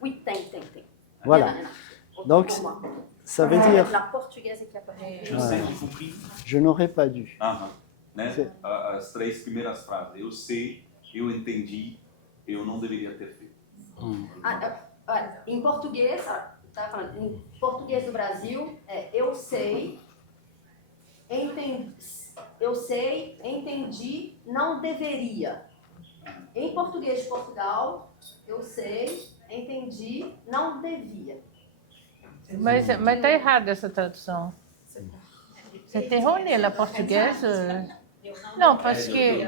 Oui, tem. ». Voilà. Não. Donc, Pour moi. ça veut dire La portuguesa que a portuguesa. Je sei que cumpri. « je n'aurais pas dû Aham. Né? Sim. As 3 primeiras frases. Eu sei, eu entendi, eu não deveria ter feito. Em português, tá falando, em português do Brasil, eu sei, entendi, não deveria. Em português de Portugal, eu sei, entendi, não devia. Mas está errada essa tradução. C'est erroné, la portugaise. Non, parce que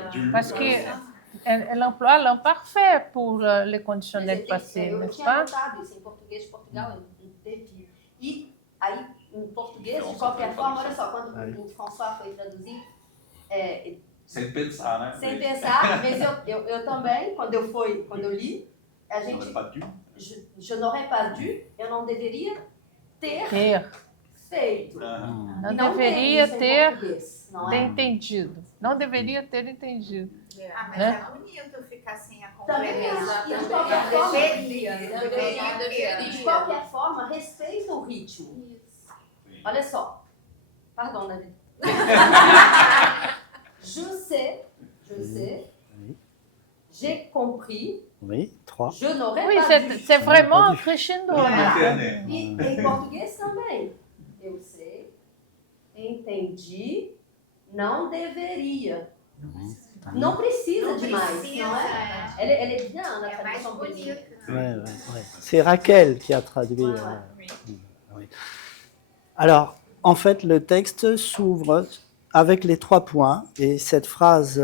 elle emploie l'imparfait pour les conditionnels passés, Eu n'est-ce tinha pas? anotado isso, em português de Portugal, eu devia. E aí, em português, de qualquer forma, olha só, quando o François foi traduzir, Sem pensar, né? sem pensar, mas eu também, quando eu li, a Não gente, é pas dû. je n'aurais pas dû, eu não deveria ter feito. Aham. Não E não tem deveria isso em ter português, não ter é? entendido. Não deveria ter entendido. Mas Né? é bonito ficar sem a Também acho, complementação. e de qualquer forma, Deveria. de qualquer forma, respeita o ritmo. Olha só. Pardon, David. Je sais, j'ai compris, ». Oui, 3. je n'aurais Oui, pas dû. c'est vraiment un dû. crescendo. Na Né? internet. E em português também. Eu sei, entendi, não deveria. Não precisa de mais, não é? Elle est bien, la É mais traduction brésilienne. bonito. Ouais, ouais, ouais. C'est Raquel qui a traduit. Ouais, Oui. Alors, en fait, le texte s'ouvre avec les 3 points et cette phrase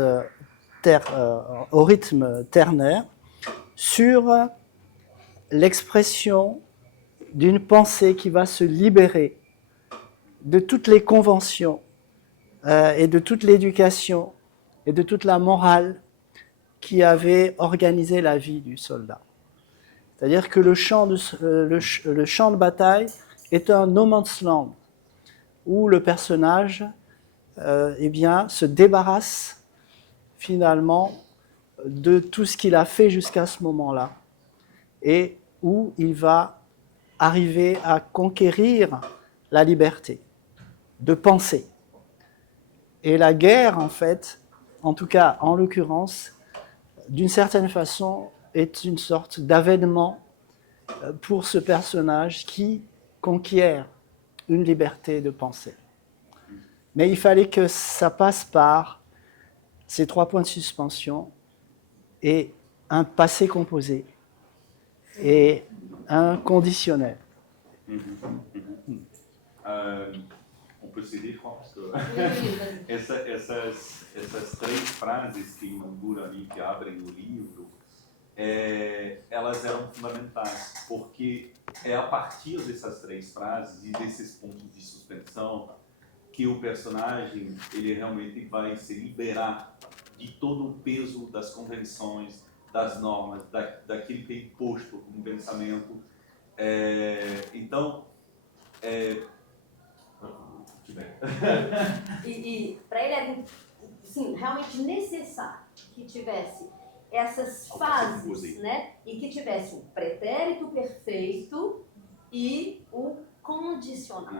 au rythme ternaire sur l'expression d'une pensée qui va se libérer de toutes les conventions et de toute l'éducation et de toute la morale qui avait organisé la vie du soldat. C'est-à-dire que le champ de bataille est un no man's land où le personnage se débarrasse finalement de tout ce qu'il a fait jusqu'à ce moment-là et où il va arriver à conquérir la liberté de penser. Et la guerre, en fait, en tout cas en l'occurrence, d'une certaine façon, est une sorte d'avènement pour ce personnage qui conquiert une liberté de penser. Mais il fallait que ça passe par ces 3 points de suspension et un passé composé et un conditionnel. On peut ceder, Franck, essas 3 frases que o Gurani que abrem o livro, elas eram fundamentais, porque é a partir dessas 3 frases e desses pontos de suspensão que o personagem ele realmente vai se liberar de todo o peso das convenções, das normas, daquilo que é imposto como pensamento. Então, E para ele era sim, realmente necessário que tivesse essas fases, né? E que tivesse o pretérito perfeito e o condicional.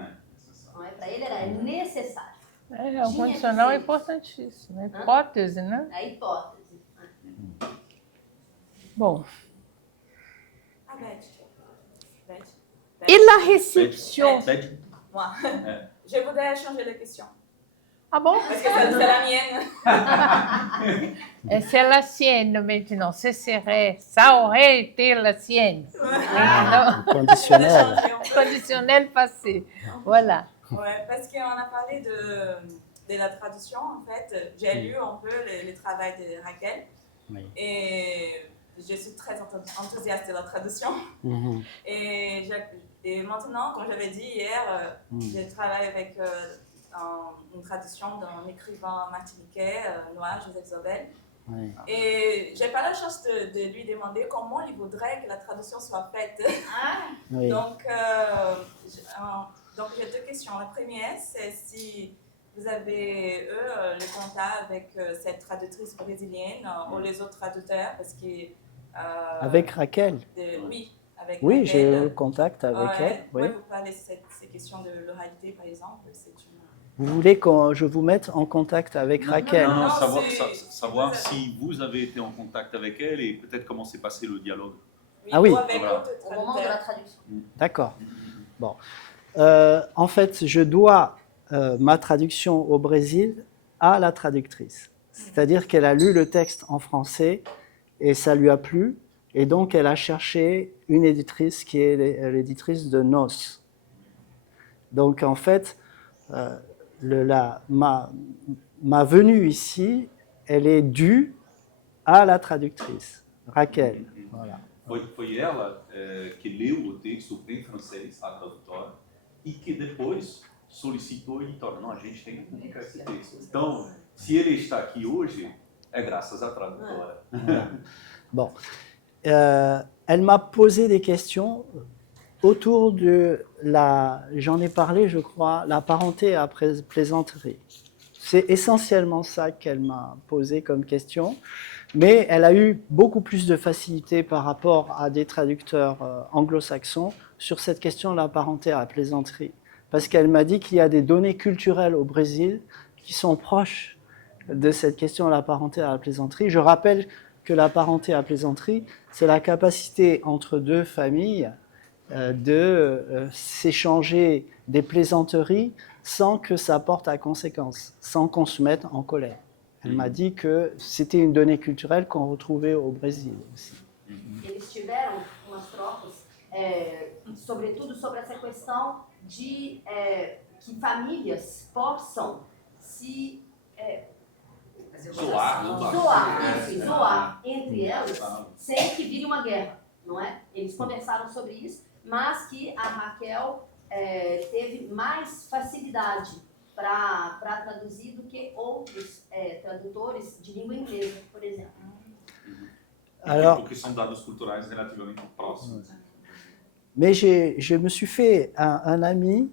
Não é? Para ele era necessário. O condicional é importantíssimo. É hipótese, né? A hipótese. Bon. Ah, Beth. Et la réception. Moi. Je voudrais changer de question. Ah bon? Parce que c'est la mienne. Et c'est la sienne maintenant. Ce serait, ça aurait été la sienne. Non, Conditionnel. conditionnel passé. Voilà. Ouais, parce qu'on a parlé de la traduction, en fait. J'ai lu un peu le travail de Raquel. Oui. Et je suis très enthousiaste de la traduction. Mhm. Et maintenant, comme j'avais dit hier, je travaille avec une traduction d'un écrivain martiniquais, noir, Joseph Zobel. Oui. Et j'ai pas la chance de lui demander comment il voudrait que la traduction soit faite. Oui. Donc, j'ai deux questions. La première, c'est si vous avez le contact avec cette traductrice brésilienne ou les autres traducteurs, parce que... Avec Raquel? Oui, avec Oui, Raquel. j'ai eu contact avec elle. Oui. Vous parlez de ces questions de l'oralité, par exemple. Vous voulez que je vous mette en contact avec Raquel? Non, Non, savoir si vous avez été en contact avec elle et peut-être comment s'est passé le dialogue. Ah oui. Ou avec Voilà. d'autres Au moment de la traducteurs. traduction. D'accord. Bon. En fait, je dois ma traduction au Brésil à la traductrice. C'est-à-dire qu'elle a lu le texte en français et ça lui a plu. Et donc, elle a cherché une éditrice qui est l'éditrice de Nos. Donc, en fait, ma venue ici, elle est due à la traductrice, Raquel. Voilà. Foi ela que leu o texto em francês, a tradutora, e que depois solicitou a editora. Não, a gente tem que publicar esse texto. Então, se ele está aqui hoje, é graças à tradutora. Bon. Elle m'a posé des questions autour de j'en ai parlé, je crois, la parenté à plaisanterie. C'est essentiellement ça qu'elle m'a posé comme question, mais elle a eu beaucoup plus de facilité par rapport à des traducteurs anglo-saxons sur cette question de la parenté à plaisanterie. Parce qu'elle m'a dit qu'il y a des données culturelles au Brésil qui sont proches de cette question de la parenté à la plaisanterie. Je rappelle que la parenté à plaisanterie, c'est la capacité entre deux familles de s'échanger des plaisanteries sans que ça porte à conséquence, sans qu'on se mette en colère. Elle m'a dit que c'était une donnée culturelle qu'on retrouvait au Brésil aussi. Eles tiveram umas trocas, sobretudo sobre essa questão de que famílias possam se zoar entre elas sem que vire uma guerra, não é? Eles conversaram sobre isso, mas que a Raquel teve mais facilidade para traduzir do que outros tradutores de língua inglesa, por exemplo. Alors, Porque são dados culturais relativamente próximos. mais je me suis fait un ami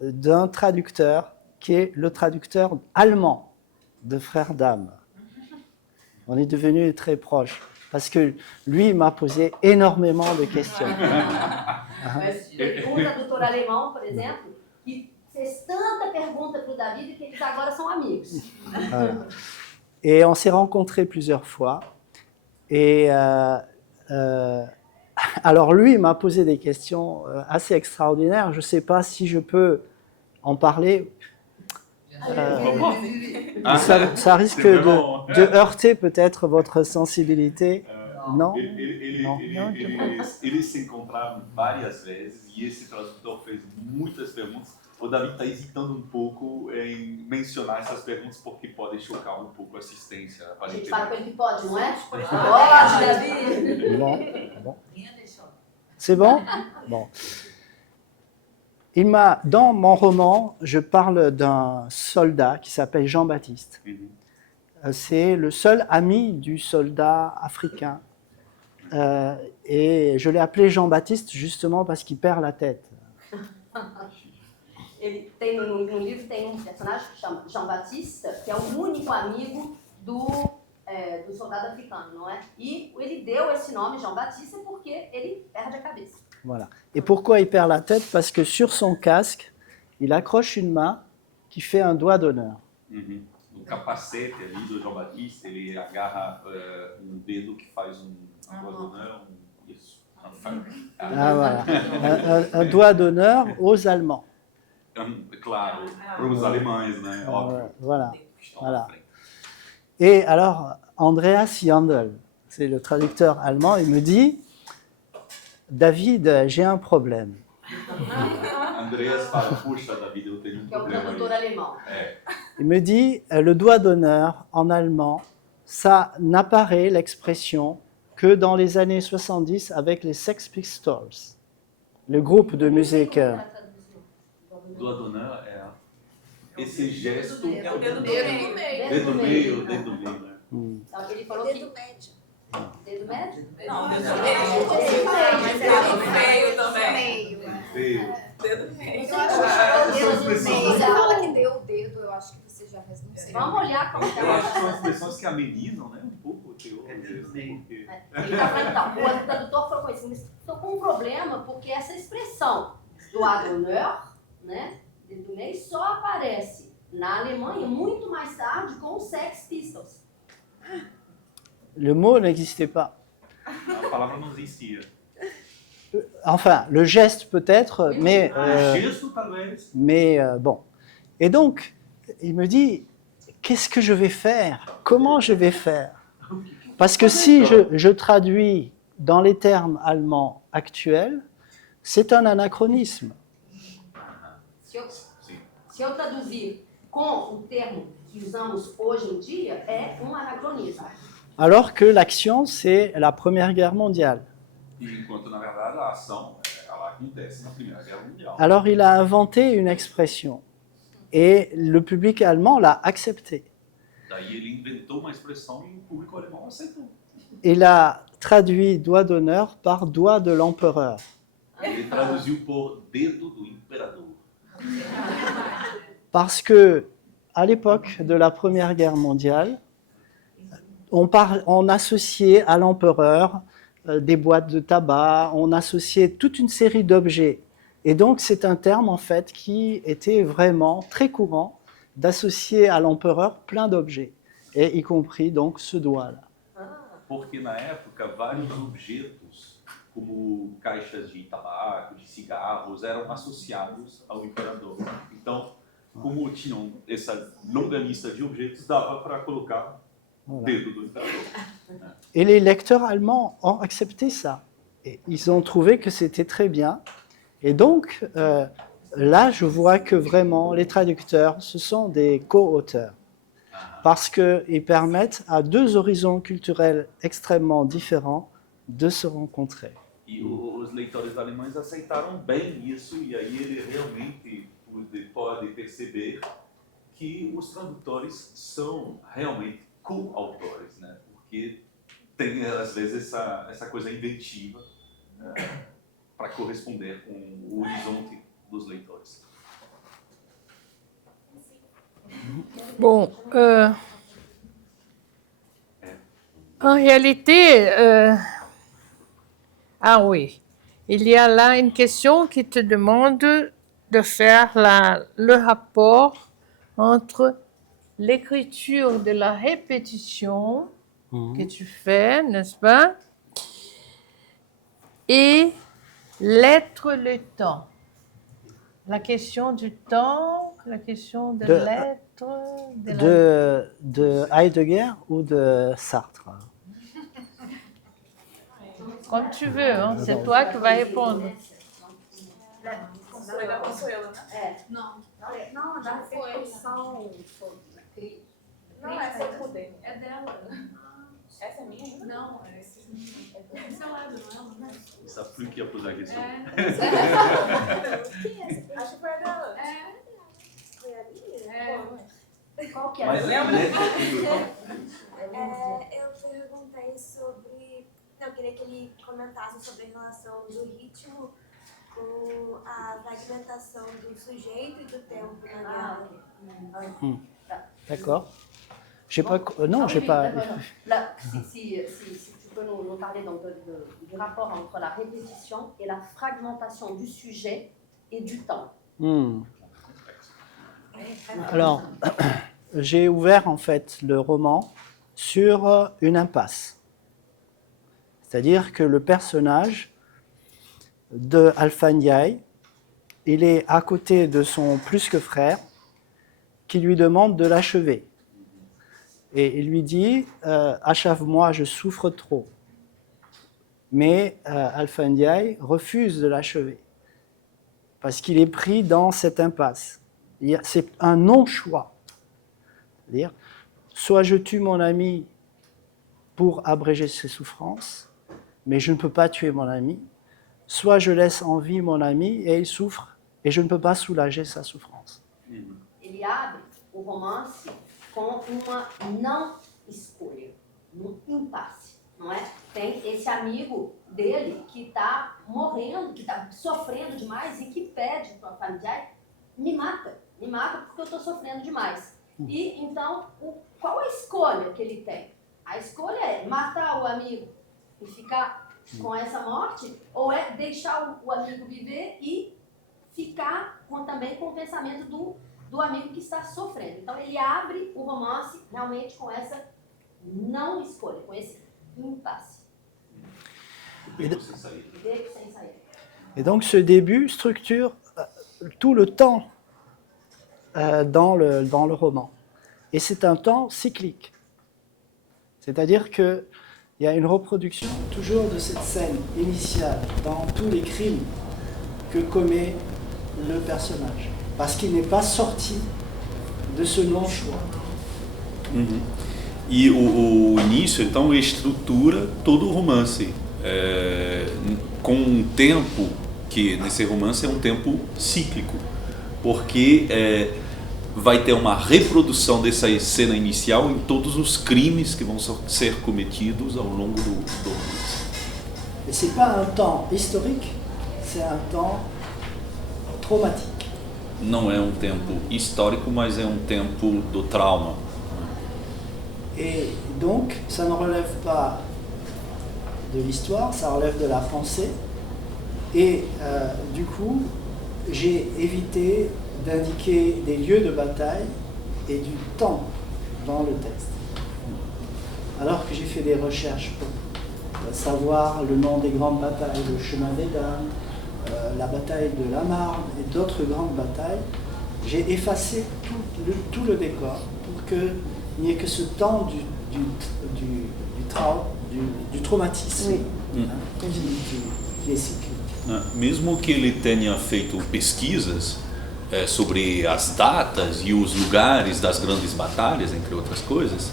d'un traducteur qui est le traducteur allemand de Frères d'âme. On est devenus très proches parce que lui m'a posé énormément de questions. Mas um tradutor alemão, por exemplo, que fez tanta pergunta para o David que eles agora são amigos. Voilà. Et on s'est rencontrés plusieurs fois. Et alors lui m'a posé des questions assez extraordinaires. Je ne sais pas si je peux en parler. Ça risque de heurter peut-être votre sensibilité. Não? Eles se encontraram várias vezes e esse tradutor fez muitas perguntas. O David está hesitando um pouco em mencionar essas perguntas porque pode chocar um pouco a assistência. A gente fala com ele que pode, não é? Pode, David! Bon. C'est bon? Bon. Dans mon roman, je parle d'un soldat qui s'appelle Jean-Baptiste. C'est le seul ami du soldat africain. Et je l'ai appelé Jean-Baptiste justement parce qu'il perd la tête. Ele tem, no livro tem personagem que chama Jean-Baptiste, que é o único amigo do soldado africano, não é? E ele deu esse nome, Jean-Baptiste, porque ele perde a cabeça. Voilà. Et pourquoi il perd la tête? Parce que sur son casque, il accroche une main qui fait un doigt d'honneur. No capacete ali do João Batista, ele agarra dedo que faz doigt d'honneur, isso. Ah, voilà. Un doigt d'honneur aux Allemands. Claro, para os alemães, né? Óbvio. Voilà. Que estão Voilà. na frente. Et alors, Andreas Jandl, c'est le traducteur allemand, il me dit, David, j'ai un problème. Andreas fala, puxa, David, eu tenho Que é o problema tradutor aí. alemão. Il me dit, le doigt d'honneur en allemand, ça n'apparaît l'expression que dans les années 70 avec les Sex Pistols, le groupe de musique. Doigt d'honneur é esse gesto. É o dedo do Dedo meio. do meio. Dedo do meio, né? Então, ele falou Dedo que... médio. Dedo médio? Não, dedo do Dedo meio. Mas é dedo feio também. Meio. Feio. Dedo feio. Eu acho que Dedo é o do dedo meio. meio. Você fala que deu o dedo, eu acho que você já fez, não sei. Vamos olhar como que Eu acho que são ela... expressões que amenizam, né? Um pouco o teor. Porque... Ele tá falando, então, o tradutor falou com isso, mas estou com um problema porque essa expressão doigt d'honneur, né, dedo do meio, só aparece na Alemanha muito mais tarde com os Sex Pistols. Le mot n'existait pas. A palavra não existia. Enfin, le geste peut-être, mais, O gesto, talvez. bon. Et donc, il me dit, qu'est-ce que je vais faire? Comment je vais faire? Parce que si je traduis dans les termes allemands actuels, c'est un anachronisme. Se eu traduzir com o termo que usamos hoje em dia, é um anacronismo. Alors que l'action, c'est la Première Guerre mondiale. E enquanto, na verdade, a ação ela acontece na Primeira Guerra Mundial. Alors il a inventé une expression et le public allemand l'a acceptée. Daí ele inventou uma expressão e o público alemão aceitou. Il a traduit doigt d'honneur par doigt de l'empereur. Ele traduziu por dedo do imperador. Parce que à l'époque de la Première Guerre mondiale, on associait à l'empereur des boîtes de tabac, on associait toute une série d'objets. Et donc c'est un terme en fait qui était vraiment très courant d'associer à l'empereur plein d'objets, et y compris donc ce doigt-là. Porque na época vários objetos, como caixas de tabaco, de cigarros, eram associados ao imperador. Então, como tinham essa longa lista de objetos, dava para colocar o dedo do imperador. Et les lecteurs allemands ont accepté ça. Et ils ont trouvé que c'était très bien. Et donc, là, je vois que vraiment, les traducteurs, ce sont des co-auteurs. Parce qu'ils permettent à deux horizons culturels extrêmement différents de se rencontrer. E os leitores alemães aceitaram bem isso, e aí ele realmente pode perceber que os tradutores são realmente co-autores, né? Porque tem, às vezes, essa coisa inventiva para corresponder com o horizonte dos leitores. Bon, en réalité, ah oui, il y a là une question qui te demande de faire le rapport entre l'écriture de la répétition que tu fais, n'est-ce pas, et l'être le temps. La question du temps, la question de l'être, de Heidegger ou de Sartre? Comme tu veux, hein, c'est toi qui vas répondre. Foi da Consuelo, né? Não, Não, já já foi. foi. Não, essa eu mudei. É dela. Essa é minha ainda? Não, é esse do seu lado, não é? Ça plus qu'il y a posé la question. Acho que foi a dela. Foi a minha? Qual que é? Mas lembra? Eu perguntei sobre... Não, eu queria que ele comentasse sobre a relação do ritmo com a fragmentação do sujeito e do tempo na guerra. D'accord. J'ai pas, non, j'ai pas. Là, si tu peux nous parler donc du rapport entre la répétition et la fragmentation du sujet et du temps. Alors, j'ai ouvert en fait le roman sur une impasse. C'est-à-dire que le personnage de Alpha Ndiaye, il est à côté de son plus que frère qui lui demande de l'achever. Et il lui dit achève-moi, je souffre trop. Mais Alpha Ndiaye refuse de l'achever parce qu'il est pris dans cette impasse. C'est un non-choix. C'est-à-dire, soit je tue mon ami pour abréger ses souffrances, mais je ne peux pas tuer mon ami, soit je laisse en vie mon ami et il souffre et je ne peux pas soulager sa souffrance. Ele abre o romance com uma não escolha, impasse, não é? Tem esse amigo dele que está morrendo, que está sofrendo demais e que pede para a família, me mata porque eu estou sofrendo demais. E então, qual a escolha que ele tem? A escolha é matar o amigo e ficar com essa morte, ou é deixar o amigo viver e ficar também com o pensamento do amigo que está sofrendo. Então ele abre o romance realmente com essa não escolha, com esse impasse. Beco sem saída. Beco sem saída. Et donc ce début structure tout le temps dans le roman. Et c'est un temps cyclique. C'est-à-dire qu'il y a une reproduction toujours de cette scène initiale dans tous les crimes que commet le personnage. Parce qu'il n'est pas sorti de ce non-choix. E o início, então, estrutura todo o romance, com um tempo que, nesse romance, é um tempo cíclico, porque vai ter uma reprodução dessa cena inicial em todos os crimes que vão ser cometidos ao longo do romance. Et ce n'est pas un temps historique, c'est un temps traumatique. Não é um tempo histórico, mas é um tempo do trauma. Et donc, ça ne relève pas de l'histoire, ça relève de la pensée. Et du coup, j'ai évité d'indiquer des lieux de bataille et du temps dans le texte. Alors que j'ai fait des recherches pour savoir le nom des grandes batailles, le chemin des dames, la bataille de la Marne et d'autres grandes batailles, j'ai effacé tout le décor pour qu'il n'y ait que ce temps du traumatisme, qui est cyclique. Mesmo que ele tenha feito pesquisas sobre as datas e os lugares das grandes batalhas, entre outras coisas,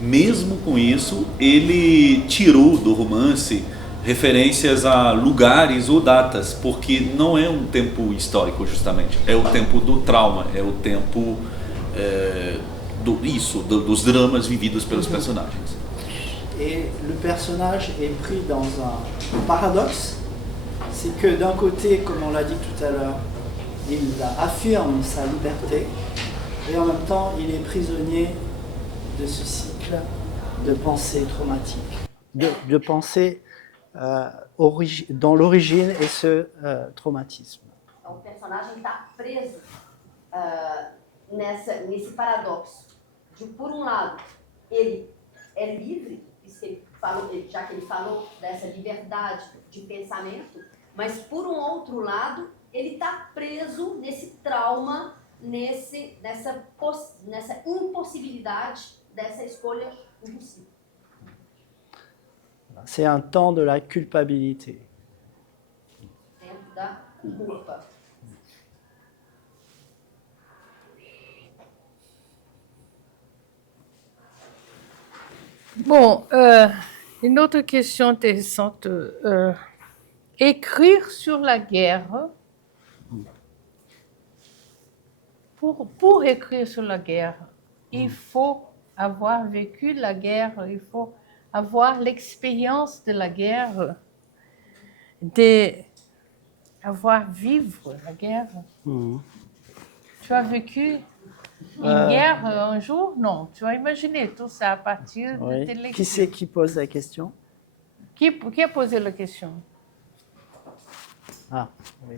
mesmo com isso, ele tirou do romance referências a lugares ou datas, porque não é um tempo histórico, justamente. É o tempo do trauma, é o tempo dos dramas vividos pelos personagens. Et le personnage est pris dans un paradoxe, c'est que d'un côté, comme on l'a dit tout à l'heure, il affirme sa liberté, et en même temps, il est prisonnier de ce cycle de pensée traumatique, de pensée dont l'origine est ce traumatisme. Então, o personagem está preso nesse paradoxo de, por um lado, ele é livre, já que ele falou dessa liberdade de pensamento, mas, por um outro lado, ele está preso nesse trauma, nessa impossibilidade dessa escolha impossível. C'est un temps de la culpabilité. Tempo da culpa. Bon, une autre question intéressante. Écrire sur la guerre, pour écrire sur la guerre, il faut avoir vécu la guerre, il faut avoir l'expérience de la guerre, avoir vivre la guerre. Tu as vécu une guerre un jour? Non, tu as imaginé tout ça à partir de tes lectures. Qui c'est qui pose la question? Qui a posé la question? Ah, oui.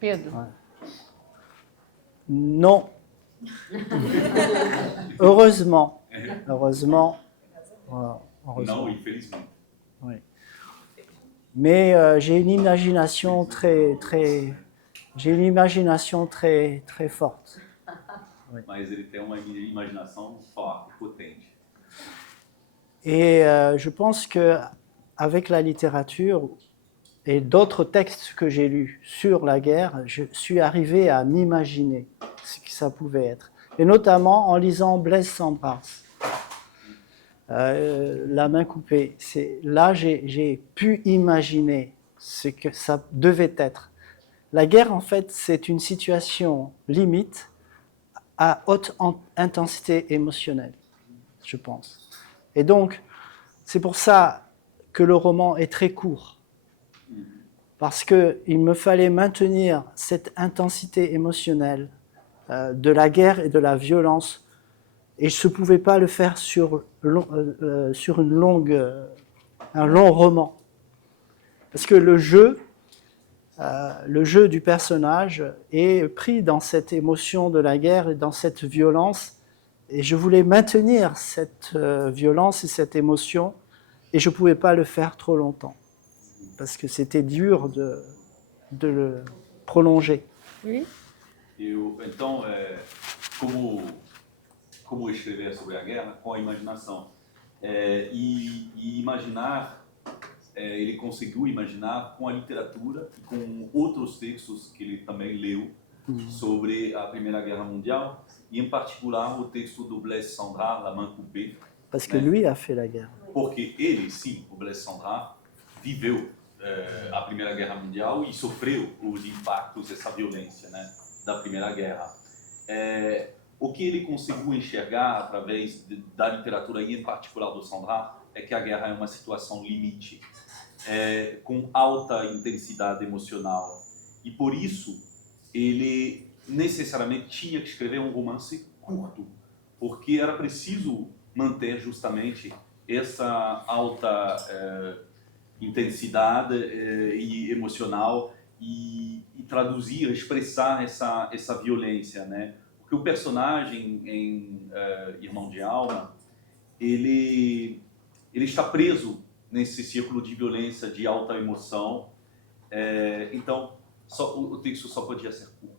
Pedro. Ouais. Non. Heureusement. Heureusement. Não, infelizmente. Oui. Mais j'ai une imagination très, très J'ai une imagination très, très forte. Mas ele tem uma imaginação forte, potente. Et je pense qu'avec la littérature et d'autres textes que j'ai lus sur la guerre, je suis arrivé à m'imaginer ce que ça pouvait être. Et notamment en lisant Blaise Cendrars, La main coupée. Là, j'ai pu imaginer ce que ça devait être. La guerre, en fait, c'est une situation limite à haute intensité émotionnelle, je pense. Et donc, c'est pour ça que le roman est très court. Parce qu'il me fallait maintenir cette intensité émotionnelle de la guerre et de la violence. Et je ne pouvais pas le faire sur un long roman. Parce que le jeu du personnage est pris dans cette émotion de la guerre et dans cette violence. Et je voulais maintenir cette violence et cette émotion, et je ne pouvais pas le faire trop longtemps, parce que c'était dur de le prolonger. Oui. Então, como escrever sobre a guerra com a imaginação. E imaginar, ele conseguiu imaginar com a literatura e com outros textos que ele também leu sobre a Primeira Guerra Mundial, e em particular o texto do Blaise Cendrars, La main coupée. Parce que lui a fait la guerre. Porque ele, sim, o Blaise Cendrars, viveu a Primeira Guerra Mundial e sofreu os impactos dessa violência, né, da Primeira Guerra. O que ele conseguiu enxergar através da literatura e em particular do Cendrars é que a guerra é uma situação limite, com alta intensidade emocional, e por isso ele necessariamente tinha que escrever um romance curto, porque era preciso manter justamente essa alta intensidade e emocional e traduzir, expressar essa violência, né? Porque o personagem em Irmão de Alma, ele está preso nesse círculo de violência, de alta emoção, então o texto só podia ser curto.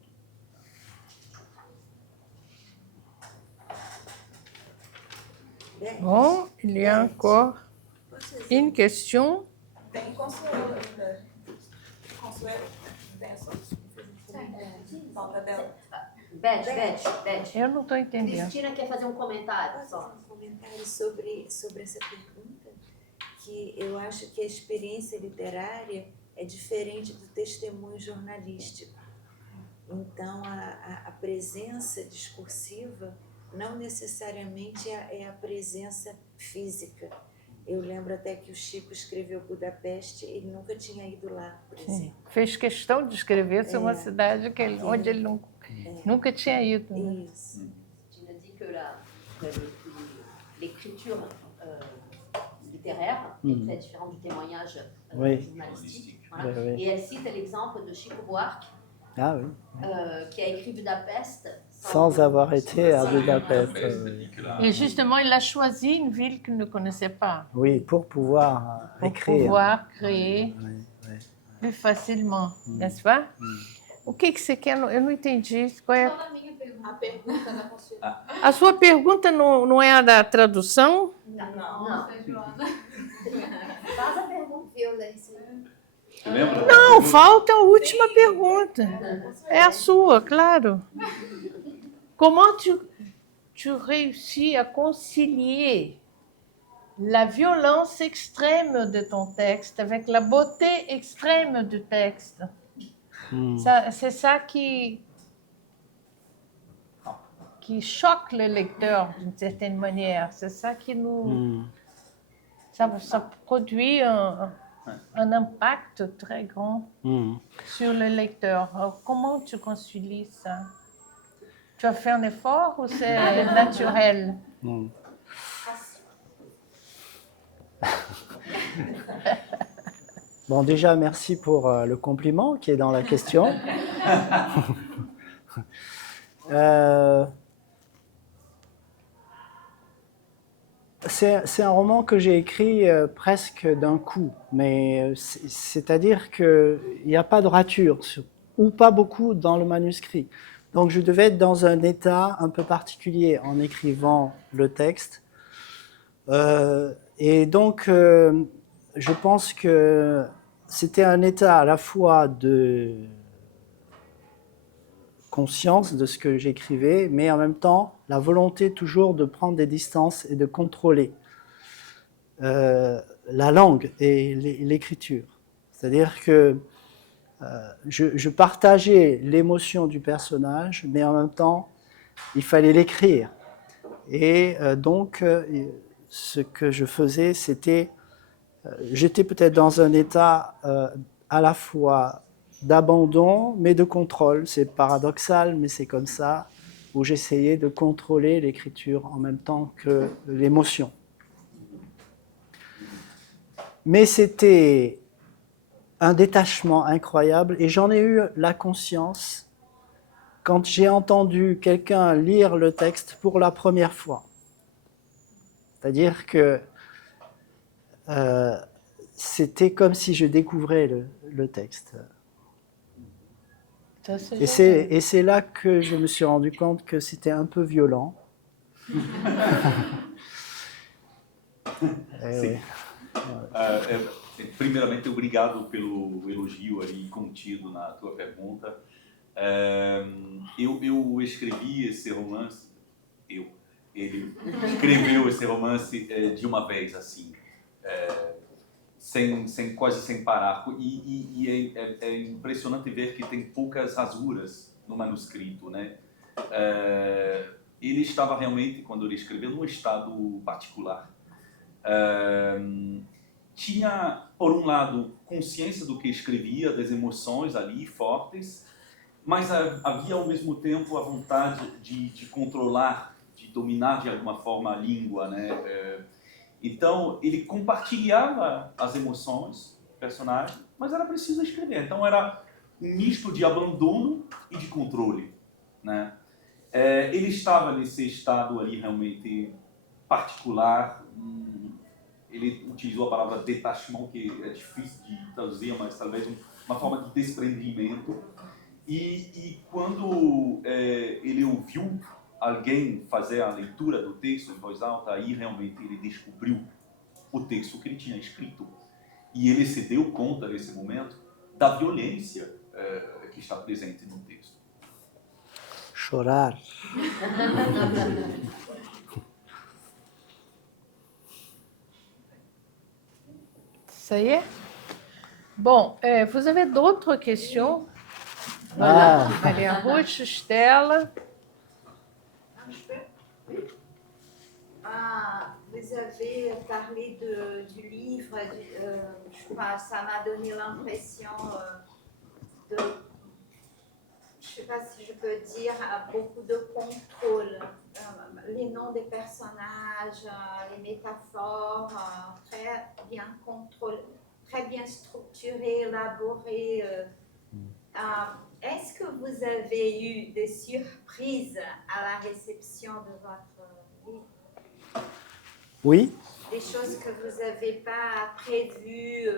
Bon, il y a encore une question. Tem Consuelo ainda. Consuelo, tem essa. Volta dela. Beth. Eu não estou entendendo. Cristina quer fazer um comentário Posso só. fazer um comentário sobre essa pergunta? Que eu acho que a experiência literária é diferente do testemunho jornalístico. Então, a presença discursiva não necessariamente é a presença física. Eu lembro até que o Chico escreveu Budapeste, ele nunca tinha ido lá, por exemplo. Fez questão de escrever sobre uma cidade onde ele nunca tinha ido. Né? Isso. Tu me dis que l'écriture littéraire est très différente du témoignage journalistique. Voilà. Oui. Et elle cite l'exemple de Chico Buarque, Ah oui. qui a écrit Budapest Sans avoir été à Budapest. Et justement, il a choisi une ville qu'il ne connaissait pas. Oui, pour pouvoir Pour écrire. pouvoir créer Oui. plus facilement, n'est-ce pas? O que você quer? Eu não entendi. Qual é? A pergunta da Consuelo. A sua pergunta não é a da tradução? Não. Faz a pergunta. Violência. Você lembra? Não, falta a última pergunta. É a sua, claro. Comment tu réussis à concilier la violence extrême de ton texte avec la beauté extrême du texte? C'est ça qui choque le lecteur d'une certaine manière. C'est ça qui nous... Ça produit un impact très grand sur le lecteur. Alors, comment tu concilies ça? Tu as fait un effort ou c'est naturel? Bon, déjà, merci pour le compliment qui est dans la question. C'est un roman que j'ai écrit presque d'un coup, mais c'est-à-dire qu'il n'y a pas de rature ou pas beaucoup dans le manuscrit. Donc je devais être dans un état un peu particulier en écrivant le texte. Et donc je pense que c'était un état à la fois de conscience de ce que j'écrivais, mais en même temps la volonté toujours de prendre des distances et de contrôler la langue et l'écriture. C'est-à-dire que je partageais l'émotion du personnage, mais en même temps, il fallait l'écrire. Et donc, ce que je faisais, c'était, j'étais peut-être dans un état à la fois d'abandon, mais de contrôle. C'est paradoxal, mais c'est comme ça, où j'essayais de contrôler l'écriture en même temps que l'émotion. Mais c'était un détachement incroyable et j'en ai eu la conscience quand j'ai entendu quelqu'un lire le texte pour la première fois. C'est-à-dire que c'était comme si je découvrais le texte. Ça, c'est Et c'est là que je me suis rendu compte que c'était un peu violent. Sim. Primeiramente, obrigado pelo elogio aí contido na tua pergunta. Eu escrevi esse romance, ele escreveu esse romance de uma vez, assim, quase sem parar. E é impressionante ver que tem poucas rasuras no manuscrito, né? Ele estava realmente, quando ele escreveu, num estado particular. Tinha, por um lado, consciência do que escrevia, das emoções ali fortes, mas havia ao mesmo tempo a vontade de controlar, de dominar de alguma forma a língua, né? Então ele compartilhava as emoções do personagem, mas era preciso escrever. Então era um misto de abandono e de controle, né? Ele estava nesse estado ali realmente particular. Ele utilizou a palavra détachement, que é difícil de traduzir, mas talvez uma forma de desprendimento. E quando ele ouviu alguém fazer a leitura do texto em voz alta, aí realmente ele descobriu o texto que ele tinha escrito. E ele se deu conta, nesse momento, da violência que está presente no texto. Chorar. Ça y est? Bon, vous avez d'autres questions? Voilà. Maria Ruth, Stella. Vous avez parlé du livre, je crois, ça m'a donné l'impression de, je ne sais pas si je peux dire, beaucoup de contrôle. Les noms des personnages, les métaphores, très bien contrôlés, très bien structurés, élaborés. Est-ce que vous avez eu des surprises à la réception de votre livre? Oui. Des choses que vous n'avez pas prévues,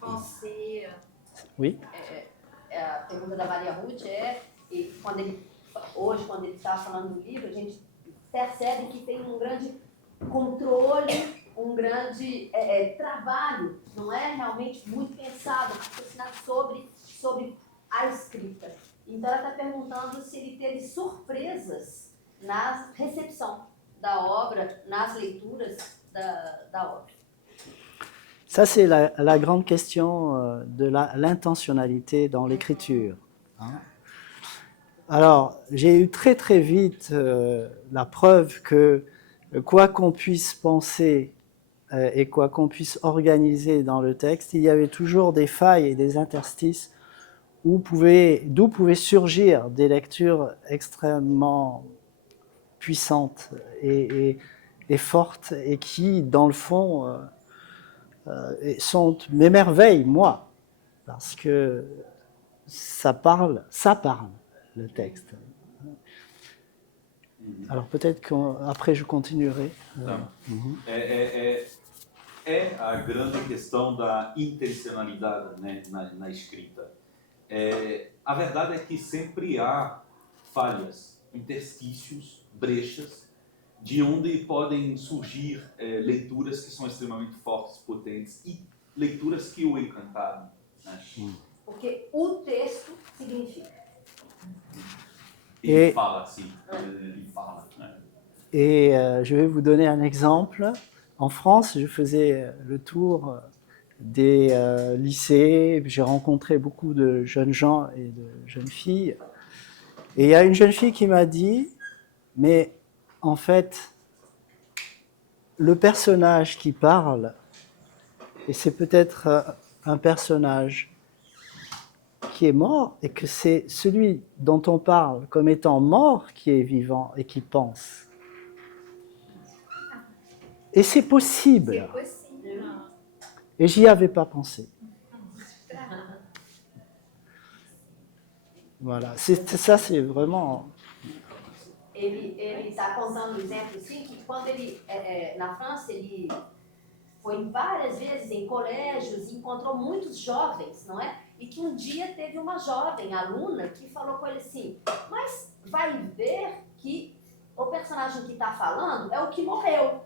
pensées? Oui. A pergunta da Maria Ruth hoje, quando ele está falando do livro, a gente percebe que tem um grande controle, um grande trabalho, não é realmente muito pensado, raciocinado sobre a escrita. Então ela está perguntando se ele teve surpresas na recepção da obra, nas leituras da obra. Ça, c'est la grande question de l'intentionnalité dans l'écriture. Hein. Alors, j'ai eu très très vite la preuve que quoi qu'on puisse penser et quoi qu'on puisse organiser dans le texte, il y avait toujours des failles et des interstices d'où pouvaient surgir des lectures extrêmement puissantes et fortes et qui, dans le fond, m'émerveillent, moi, parce que ça parle, le texte. Alors peut-être qu'après je continuerai. é a grande questão da intencionalidade, né, na escrita. A verdade é que sempre há falhas, interstícios, brechas, de onde podem surgir leituras que são extremamente fortes, potentes, e leituras que o encantaram. Né? Porque o texto significa. Ele fala, sim. Ele fala. Né? Et je vais vous donner un exemple. En France, je faisais le tour des lycées, j'ai rencontré beaucoup de jeunes gens et de jeunes filles. Et il y a une jeune fille qui m'a dit, mais en fait, le personnage qui parle, et c'est peut-être un personnage qui est mort, et que c'est celui dont on parle comme étant mort qui est vivant et qui pense. Et c'est possible. C'est possible. Et j'y avais pas pensé. Voilà, ça c'est vraiment... Ele está contando um exemplo assim, que quando ele, na França, ele foi várias vezes em colégios e encontrou muitos jovens, não é? E que um dia teve uma jovem aluna que falou com ele assim, mas vai ver que o personagem que está falando é o que morreu,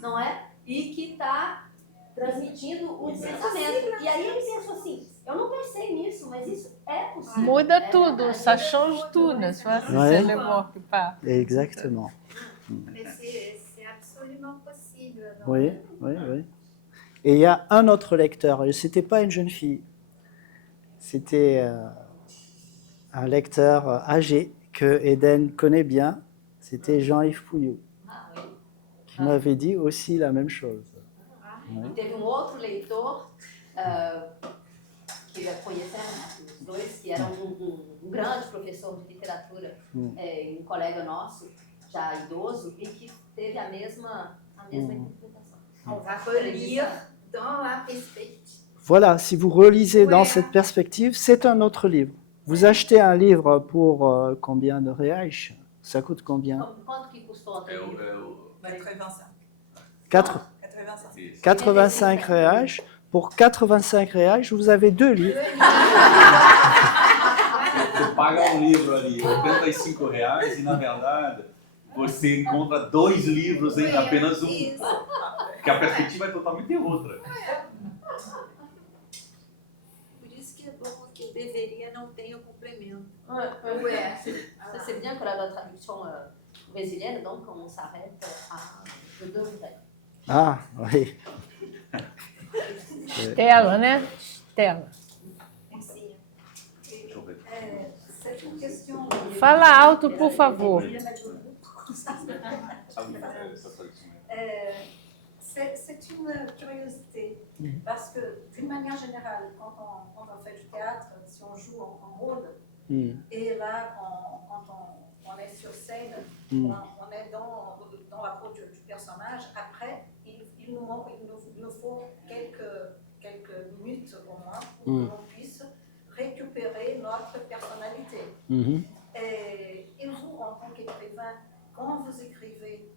não é? E que está transmitindo o pensamento. E aí ele pensou assim, eu não pensei nisso, mas isso é possível. Muda tudo, ça change tout, n'est-ce pas? Ouais. C'est le mot qui parle. Exactement. Mais c'est absolument possible. Donc, Oui, oui, oui. Et il y a un autre lecteur, et c'était pas une jeune fille, c'était un lecteur âgé que Eden connaît bien, c'était Jean-Yves Pouillou, Ah, oui. qui m'avait dit aussi la même chose. E teve outro leitor que conhecemos os dois, que era um grande professor de literatura, um colega nosso, já idoso, e que teve a mesma interpretação. on va relire dans la perspective. Voilà, si vous relisez dans cette perspective, c'est un autre livre. Vous achetez un livre pour combien de reais? Ça coûte combien? Quanto que custou aquele livro? 85. 85 85. reais. Pour 85 reais, vous avez 2 livres. Você paga livro ali, R$85, e na verdade você encontra 2 livros em apenas um. Porque a perspectiva é totalmente outra. Por isso que é bom que deveria não ter o complemento. Ça, c'est bien que la traduction brésilienne, donc on s'arrête à de 2 livres. Ah, oui. Stella, né? Stella. Merci. Deixa eu ver. C'est une question. Fala alto, por favor. Essa tradução. C'est une curiosité, parce que d'une manière générale, quand on fait du théâtre, si on joue en rôle, et là, quand on est sur scène, on est dans la peau du personnage, après, il nous faut quelques minutes au moins pour que l'on puisse récupérer notre personnalité. Et vous, en tant qu'écrivain, quand vous écrivez,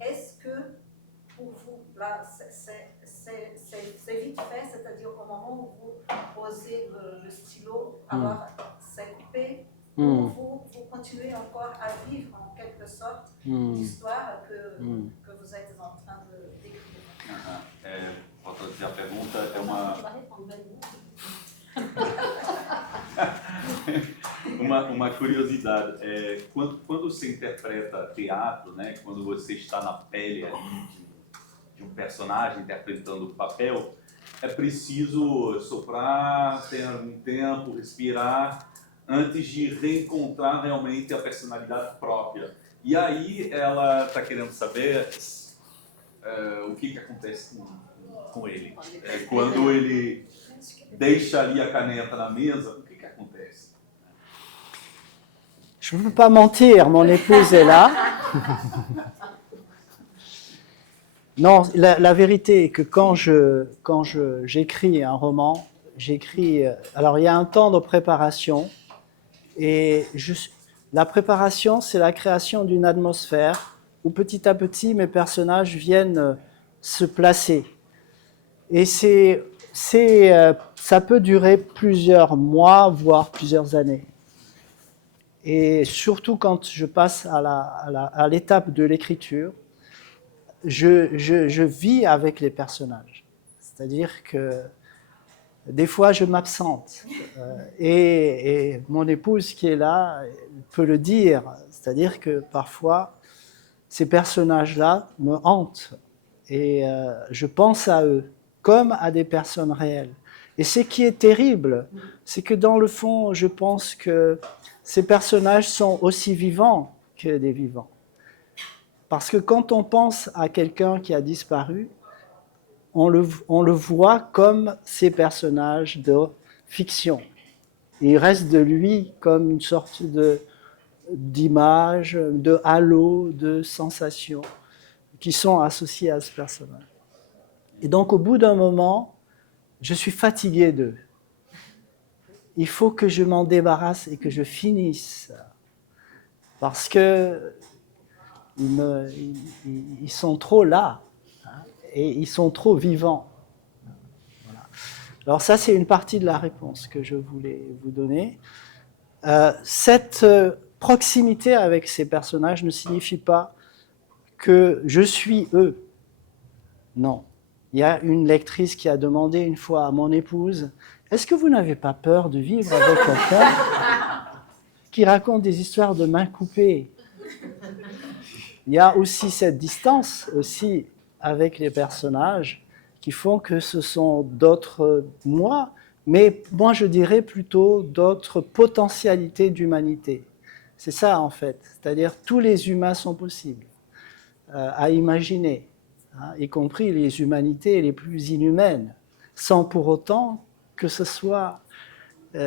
est-ce que pour vous, là, c'est vite fait, c'est-à-dire au moment où vous posez le stylo, alors c'est coupé, ou vous continuez encore à vivre en quelque sorte l'histoire que vous êtes en train d'écrire? Vou traduzir a pergunta, é uma... Vai responder. Uma curiosidade, quando você interpreta teatro, né, quando você está na pele ali de um personagem interpretando o papel, é preciso soprar, ter algum tempo, respirar, antes de reencontrar realmente a personalidade própria. E aí ela está querendo saber o que acontece com ele. Quando ele deixa ali a caneta na mesa, o que acontece? Je ne peux pas mentir, mon épouse est là. Non, la vérité est que quand j'écris un roman, j'écris... Alors, il y a un temps de préparation. Et la préparation, c'est la création d'une atmosphère où petit à petit, mes personnages viennent se placer. Et ça peut durer plusieurs mois, voire plusieurs années. Et surtout quand je passe à l'étape de l'écriture, je vis avec les personnages. C'est-à-dire que des fois, je m'absente. Et mon épouse qui est là peut le dire. C'est-à-dire que parfois, ces personnages-là me hantent. Et je pense à eux comme à des personnes réelles. Et ce qui est terrible, c'est que dans le fond, je pense que ces personnages sont aussi vivants que des vivants. Parce que quand on pense à quelqu'un qui a disparu, on le voit comme ces personnages de fiction. Et il reste de lui comme une sorte d'image, de halo, de sensations qui sont associées à ce personnage. Et donc au bout d'un moment, je suis fatigué d'eux. Il faut que je m'en débarrasse et que je finisse. Parce que ils sont trop là. Et ils sont trop vivants. Voilà. Alors ça, c'est une partie de la réponse que je voulais vous donner. Cette proximité avec ces personnages ne signifie pas que je suis eux. Non. Il y a une lectrice qui a demandé une fois à mon épouse, « Est-ce que vous n'avez pas peur de vivre avec quelqu'un qui raconte des histoires de mains coupées ?» Il y a aussi cette distance aussi avec les personnages qui font que ce sont d'autres moi, mais moi je dirais plutôt d'autres potentialités d'humanité. C'est ça en fait, c'est-à-dire tous les humains sont possibles à imaginer, hein, y compris les humanités les plus inhumaines, sans pour autant que ce soit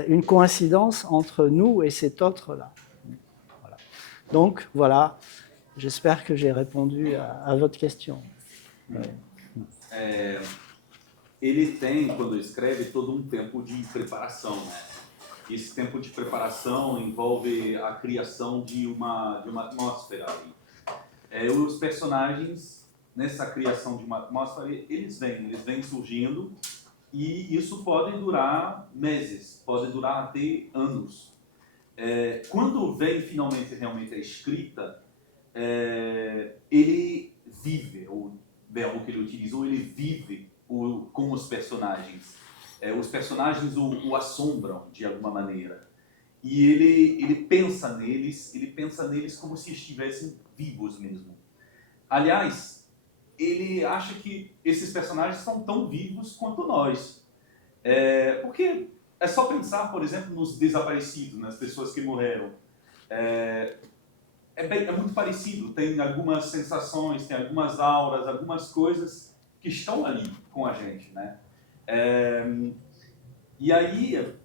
une coïncidence entre nous et cet autre-là. Voilà. Donc voilà, j'espère que j'ai répondu à votre question. Ele tem, quando escreve, todo tempo de preparação, né? Esse tempo de preparação envolve a criação de uma atmosfera. Os personagens, nessa criação de uma atmosfera, eles vêm surgindo e isso pode durar meses, pode durar até anos. Quando vem finalmente realmente a escrita, ele vive, o verbo que ele utilizou, ele vive com os personagens. Os personagens o assombram de alguma maneira. E ele pensa neles como se estivessem vivos mesmo. Aliás, ele acha que esses personagens são tão vivos quanto nós. Porque é só pensar, por exemplo, nos desaparecidos, nas pessoas que morreram. É muito parecido, tem algumas sensações, tem algumas auras, algumas coisas que estão ali com a gente, né? E aí,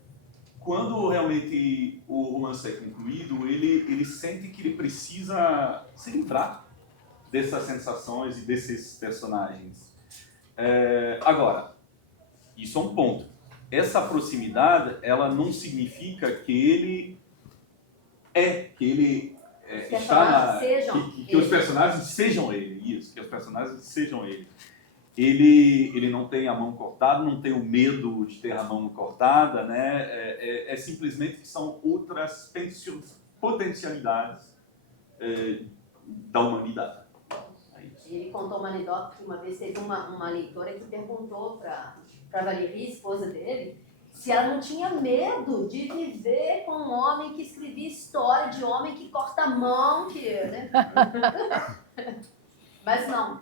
quando realmente o romance é concluído, ele sente que ele precisa se livrar dessas sensações e desses personagens. Agora, isso é um ponto. Essa proximidade, ela não significa que ele que os personagens sejam ele, isso, que os personagens sejam ele. Ele não tem a mão cortada, não tem o medo de ter a mão cortada, né? É simplesmente que são outras potencialidades da humanidade. Ele contou uma anedota que uma vez teve uma leitora que perguntou para Valérie, esposa dele, se ela não tinha medo de viver com um homem que escrevia história de homem que corta a mão, né? Mas não,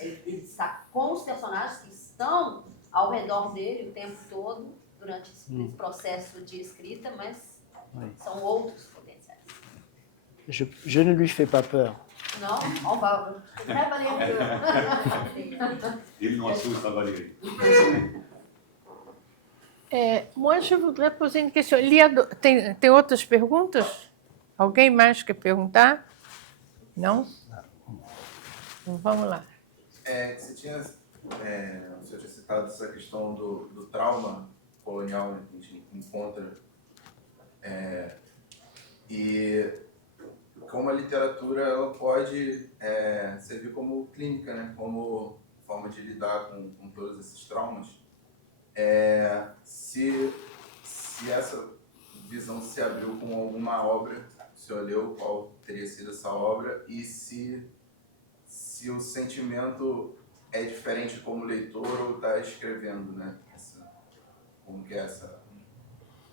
ele está com os personagens que estão ao redor dele o tempo todo, durante esse processo de escrita, mas são outros potenciais. Je ne lui fais pas peur. Non, on va travailler un peu. Ele não assusta a Valérie. Moi, je voudrais poser une question. Tem outras perguntas? Alguém mais quer perguntar? Não? Então, vamos lá. Você tinha citado essa questão do trauma colonial, né, que a gente encontra. E como a literatura ela pode servir como clínica, né? Como forma de lidar com todos esses traumas. Se essa visão se abriu com alguma obra, o senhor leu qual teria sido essa obra, e se o sentimento é diferente como leitor ou está escrevendo, né? Como que é essa...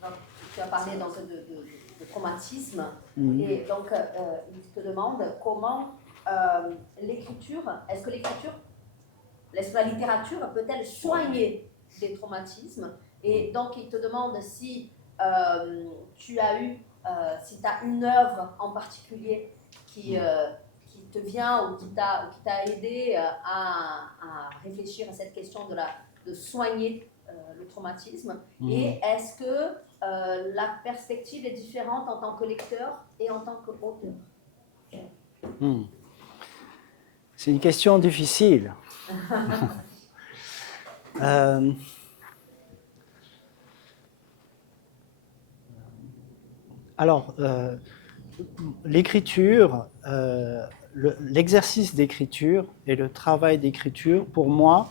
Donc, tu as parlé donc de traumatisme, et donc il te demande comment l'écriture, est-ce que la littérature peut-elle soigner des traumatismes? Et donc il te demande si tu as une œuvre en particulier qui te vient ou qui t'a aidé à réfléchir à cette question de soigner le traumatisme. Et est-ce que la perspective est différente en tant que lecteur et en tant qu'auteur? C'est une question difficile. Alors, l'écriture, l'exercice d'écriture et le travail d'écriture, pour moi,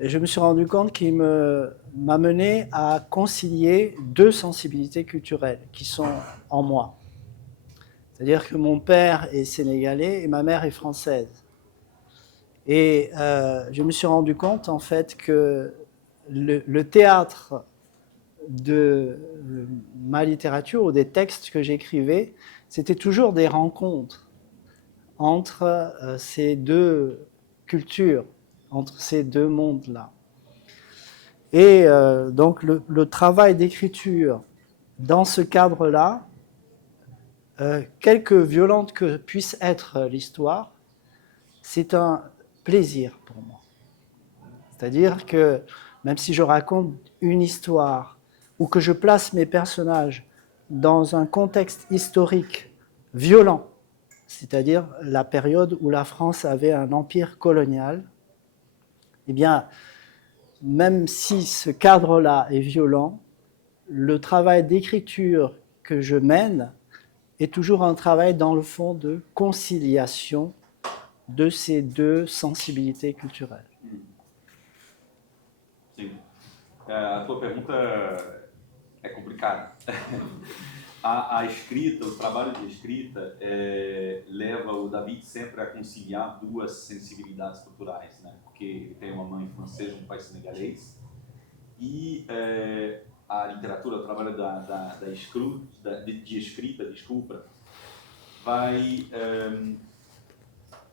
je me suis rendu compte qu'il m'a mené à concilier deux sensibilités culturelles qui sont en moi. C'est-à-dire que mon père est sénégalais et ma mère est française. Et je me suis rendu compte, en fait, que le théâtre de ma littérature ou des textes que j'écrivais, c'était toujours des rencontres entre ces deux cultures, entre ces deux mondes-là. Et donc le travail d'écriture dans ce cadre-là, quelque violente que puisse être l'histoire, c'est un plaisir pour moi. C'est-à-dire que même si je raconte une histoire ou que je place mes personnages dans un contexte historique violent, c'est-à-dire la période où la France avait un empire colonial, eh bien, même si ce cadre-là est violent, le travail d'écriture que je mène est toujours un travail dans le fond de conciliation de ces deux sensibilités culturelles. Sim. A tua pergunta é complicada. A escrita, o trabalho de escrita leva o David sempre a conciliar duas sensibilidades culturais, né? Porque ele tem uma mãe francesa, um pai senegalês, e a literatura, o trabalho de escrita, vai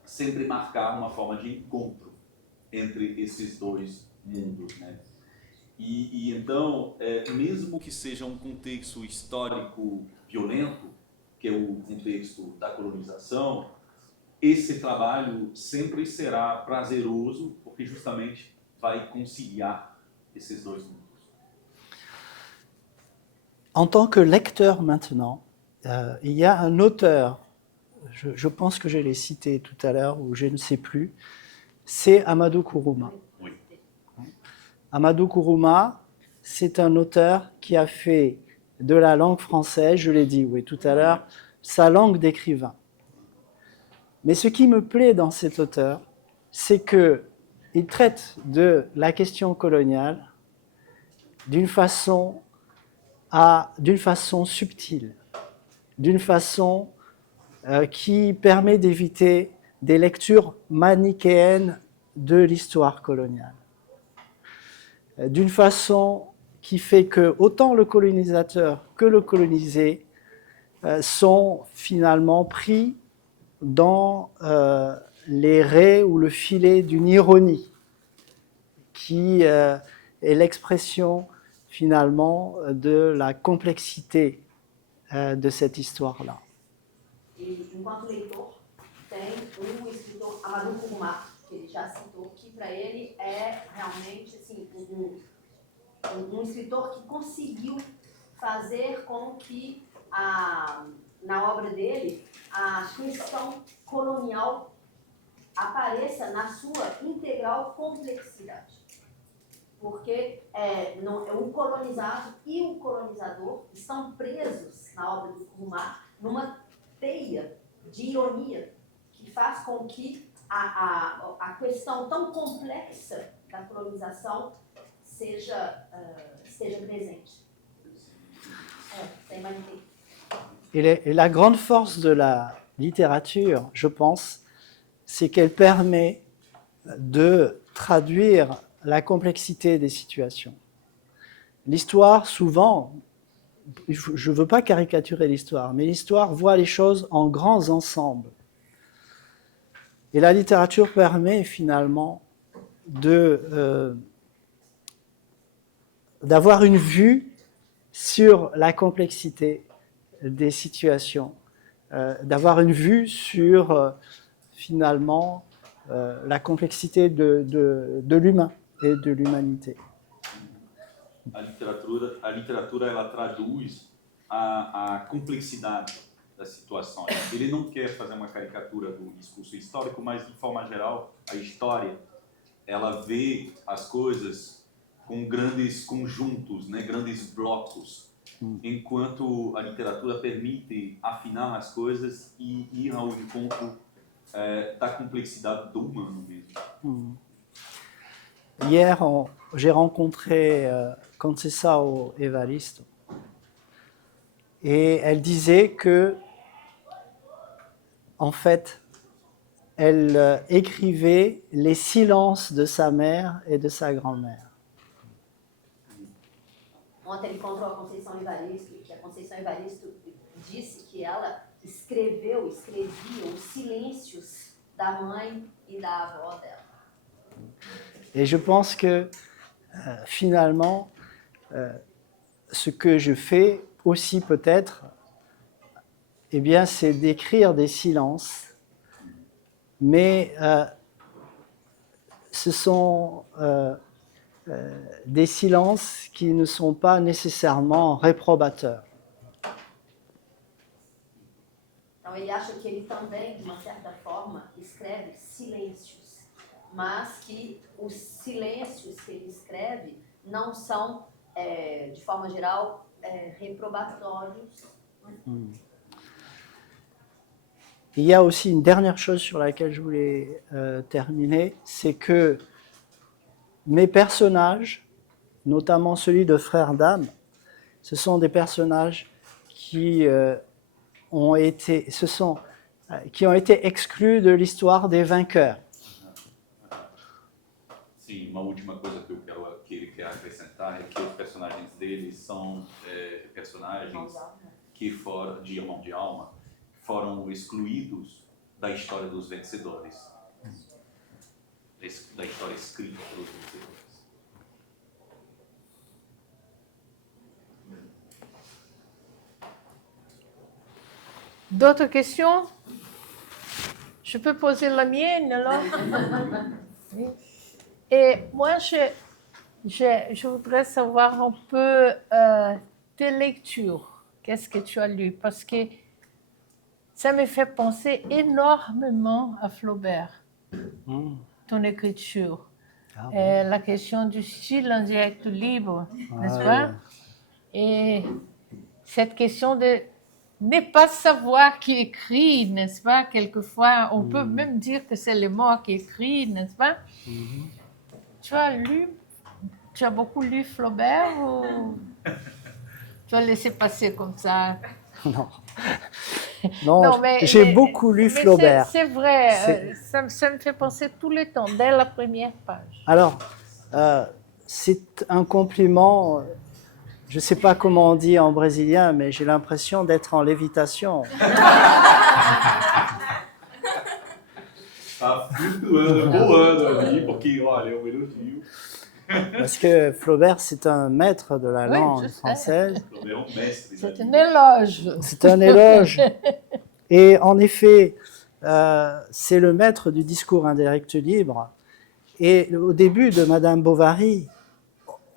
sempre marcar uma forma de encontro entre esses dois mundos, né? E então, mesmo que seja um contexto histórico violento, que é o contexto da colonização, esse trabalho sempre será prazeroso, porque justamente vai conciliar esses dois mundos. En tant que lecteur maintenant, il y a un auteur, je pense que je l'ai cité tout à l'heure, ou je ne sais plus, c'est Amadou Kourouma. Oui. Amadou Kourouma, c'est un auteur qui a fait de la langue française, je l'ai dit tout à l'heure, sa langue d'écrivain. Mais ce qui me plaît dans cet auteur, c'est qu'il traite de la question coloniale d'une façon subtile, d'une façon qui permet d'éviter des lectures manichéennes de l'histoire coloniale. D'une façon qui fait que autant le colonisateur que le colonisé sont finalement pris dans les raies ou le filet d'une ironie qui est l'expression finalement de la complexité de cette histoire-là. E enquanto leitor, tem o escritor Amadou Kourouma, que ele já citou, que para ele é realmente assim, um escritor que conseguiu fazer com que na obra dele a questão colonial apareça na sua integral complexidade. Porque o colonizado e o colonizador estão presos na obra do Kourouma numa teia de ironia que faz com que a questão tão complexa da colonização esteja presente. C'est magnifique. Et la grande force de la littérature, je pense, c'est qu'elle permet de traduire la complexité des situations. L'histoire, souvent, je ne veux pas caricaturer l'histoire, mais l'histoire voit les choses en grands ensembles. Et la littérature permet finalement d'avoir une vue sur la complexité des situations, d'avoir une vue sur finalement la complexité de l'humain et de l'humanité. A literatura ela traduz a complexidade das situações. Ele não quer fazer uma caricatura do discurso histórico, mas de forma geral, a história ela vê as coisas com grandes conjuntos, né, grandes blocos, enquanto a literatura permite afinar as coisas e ir ao encontro da complexidade do humano mesmo. Hier, j'ai rencontré Conceição Evaristo et elle disait que, en fait, elle écrivait les silences de sa mère et de sa grand-mère. Ontem ele encontrou a Conceição Evaristo, que a Conceição Evaristo disse que ela escrevia os silêncios da mãe e da avó dela. Et je pense que finalement, ce que je fais aussi peut-être, eh bien, c'est d'écrire des silences, mais ce sont des silences qui ne sont pas nécessairement réprobateurs. Então ele acha que ele também, de uma certa forma, escreve silêncios, mas que os silêncios que ele escreve não são, de forma geral, reprobatórios. Il y a aussi une dernière chose sur laquelle je voulais terminer, c'est que mes personnages, notamment celui de Frère d'âme, ce sont des personnages qui ont été exclus de l'histoire des vainqueurs. Sim, uma última coisa que ele quer acrescentar é que os personagens dele são personagens que foram de Irmão de Alma, foram excluídos da história dos vencedores, da história escrita pelos vencedores. D'autres questions? Je peux poser la mienne alors? Oui. Et moi, je voudrais savoir un peu tes lectures. Qu'est-ce que tu as lu? Parce que ça me fait penser énormément à Flaubert, ton écriture. La question du style en direct libre, n'est-ce pas? Et cette question de ne pas savoir qui écrit, n'est-ce pas? Quelquefois, on peut même dire que c'est les morts qui écrivent, n'est-ce pas? Tu as beaucoup lu Flaubert ou tu as laissé passer comme ça? Non. Non, j'ai beaucoup lu Flaubert. C'est vrai, ça me fait penser tout le temps, dès la première page. Alors, c'est un compliment, je ne sais pas comment on dit en brésilien, mais j'ai l'impression d'être en lévitation. Tá flutuando, voando ali, porque, olha, é um elogio. Parce que Flaubert, c'est un maître de la langue française. Flaubert é um mestre. C'est un éloge. C'est un éloge. Et en effet, c'est le maître du discours indirect libre. Et au début de Madame Bovary,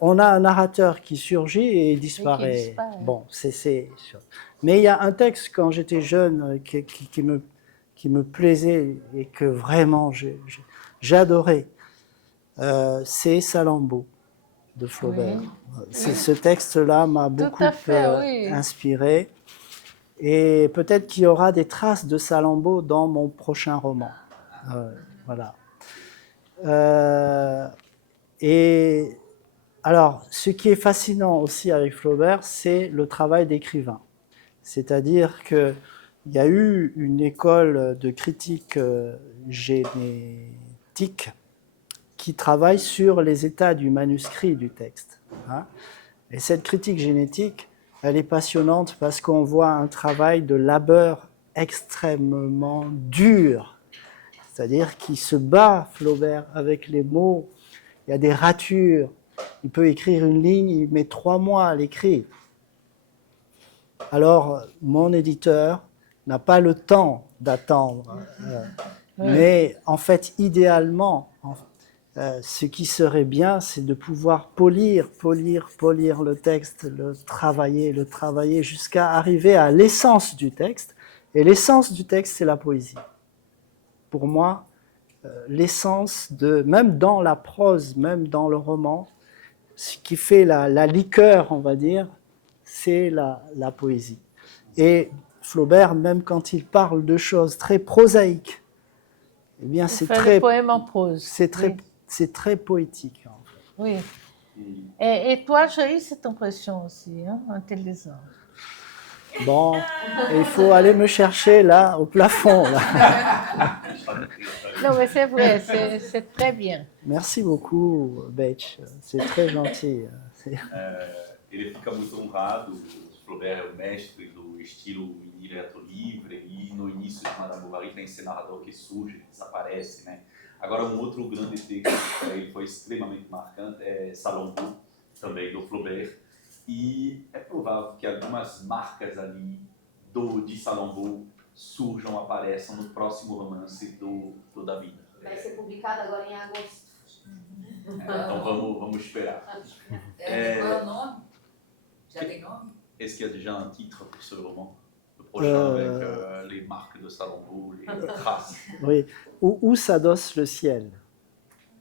on a un narrateur qui surgit et disparaît. Bon, c'est sûr. Mais il y a un texte, quand j'étais jeune, qui me plaisait et que vraiment j'adorais. C'est Salammbô de Flaubert. Oui. Ce texte-là m'a beaucoup inspiré. Et peut-être qu'il y aura des traces de Salammbô dans mon prochain roman. Voilà. Et alors, ce qui est fascinant aussi avec Flaubert, c'est le travail d'écrivain. C'est-à-dire qu'il y a eu une école de critique génétique qui travaille sur les états du manuscrit du texte. Hein. Et cette critique génétique, elle est passionnante parce qu'on voit un travail de labeur extrêmement dur. C'est-à-dire qu'il se bat, Flaubert, avec les mots. Il y a des ratures. Il peut écrire une ligne, il met 3 mois à l'écrire. Alors, mon éditeur n'a pas le temps d'attendre. Mais en fait, idéalement, ce qui serait bien, c'est de pouvoir polir le texte, le travailler jusqu'à arriver à l'essence du texte. Et l'essence du texte, c'est la poésie. Pour moi, l'essence même dans la prose, même dans le roman, ce qui fait la liqueur, on va dire, c'est la poésie. Et Flaubert, même quand il parle de choses très prosaïques, eh bien, c'est très poème en prose. C'est très poétique. En fait. Oui. Et toi, j'ai eu cette impression aussi, hein, en te lisant. Bon, il faut aller me chercher là, au plafond. Là. Non, mais c'est vrai, c'est très bien. Merci beaucoup, Beth. C'est très gentil. Ele fica muito honrado. O Flaubert é o mestre do estilo direto livre e no início de Madame Bovary tem esse narrador que surge, que desaparece, né? Agora, um outro grande texto que para ele foi extremamente marcante é Salammbô, também do Flaubert. E é provável que algumas marcas ali de Salammbô surjam, apareçam no próximo romance do David. Vai ser publicado agora em agosto. Então vamos esperar. Qual é o nome? Já tem nome? Est-ce qu'il y a déjà un titre pour ce roman? Le prochain avec les marques de Salammbô, les traces. Oui. Où s'adosse le ciel?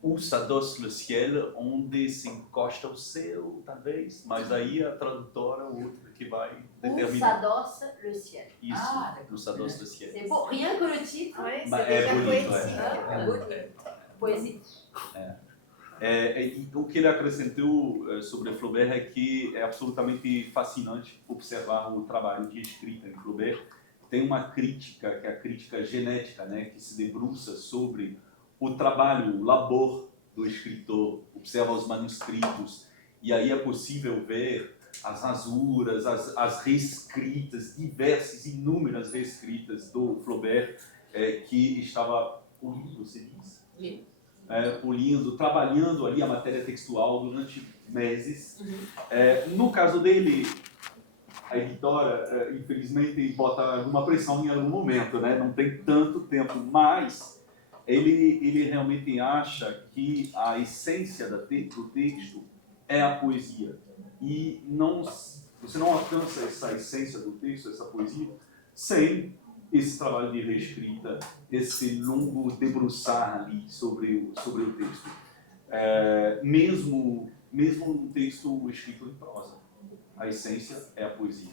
Où s'adosse le ciel, onde se encosta o céu, talvez, mas aí a tradutora, outra que vai determinar. Où s'adosse le ciel. Isso, où s'adosse le ciel. C'est beau, rien que le titre. Oui, c'est Bah, déjà bonito, poétique. Poésie. E o que ele acrescentou sobre Flaubert é que é absolutamente fascinante observar o trabalho de escrita em Flaubert. Tem uma crítica, que é a crítica genética, né, que se debruça sobre o trabalho, o labor do escritor, observa os manuscritos, e aí é possível ver as rasuras, as reescritas, diversas, inúmeras reescritas do Flaubert, que estava polindo, você diz? Polindo, trabalhando ali a matéria textual durante meses. No caso dele, a editora, infelizmente, bota alguma pressão em algum momento, né? Não tem tanto tempo, mas ele realmente acha que a essência do texto é a poesia. E você não alcança essa essência do texto, essa poesia, sem esse trabalho de reescrita, esse longo debruçar ali sobre o texto. Mesmo um texto escrito em prosa. A essência é a poesia.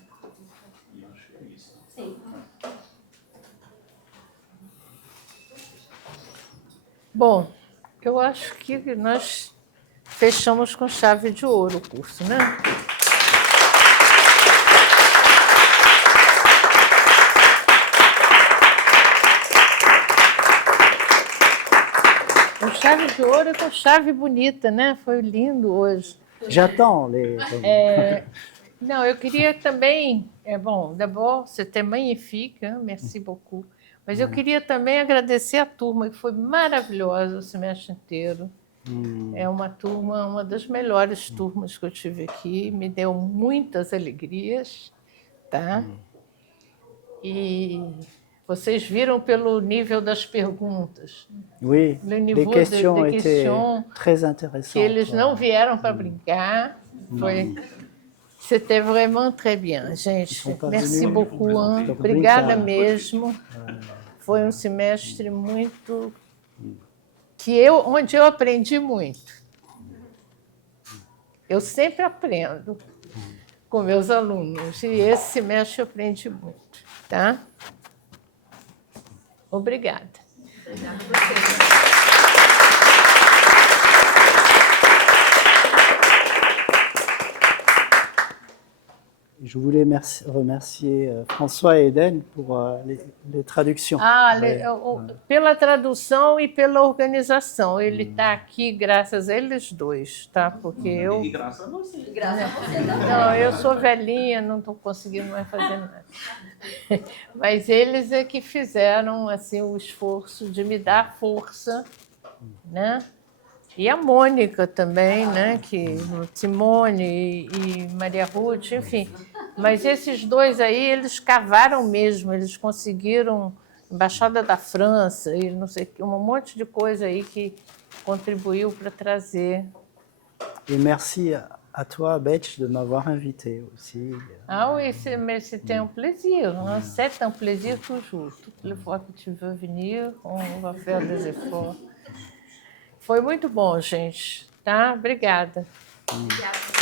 E acho que é isso. Sim. Bom, eu acho que nós fechamos com chave de ouro o curso, né? Com chave de ouro e com chave bonita, né? Foi lindo hoje. J'attends les... Non, eu queria também, d'abord, c'était magnifique, hein? Merci beaucoup. Mas eu queria também agradecer a turma, que foi maravilhosa o semestre inteiro. É uma turma, uma das melhores turmas que eu tive aqui, me deu muitas alegrias, tá? E vocês viram pelo nível das perguntas. Oui, les questions étaient très intéressantes. Que eles não vieram para brincar. C'était vraiment très bien, gente. Merci beaucoup. Hein? Obrigada mesmo. Foi um semestre muito... onde eu aprendi muito. Eu sempre aprendo com meus alunos. E esse semestre eu aprendi muito. Tá? Obrigada. Obrigada a você. Je voulais remercier François et Eden pour les traductions. Pela tradução e pela organização. Ele está aqui graças a eles dois, tá? Porque eu... E graças a você. Graças a você também. Não, eu sou velhinha, não estou conseguindo mais fazer nada. Mas eles é que fizeram assim, o esforço de me dar força, né? E a Mônica também, né? Que Simone e Maria Ruth, enfim. Mas esses dois aí, eles cavaram mesmo, eles conseguiram Embaixada da França e não sei, um monte de coisa aí que contribuiu para trazer. Et merci à toi, Betch, de m'avoir invité aussi. Ah oui, c'était un plaisir. Hein? C'est un plaisir toujours. Toutes les fois que tu veux venir, on va faire des efforts. Foi muito bom, gente. Tá? Obrigada. Obrigada.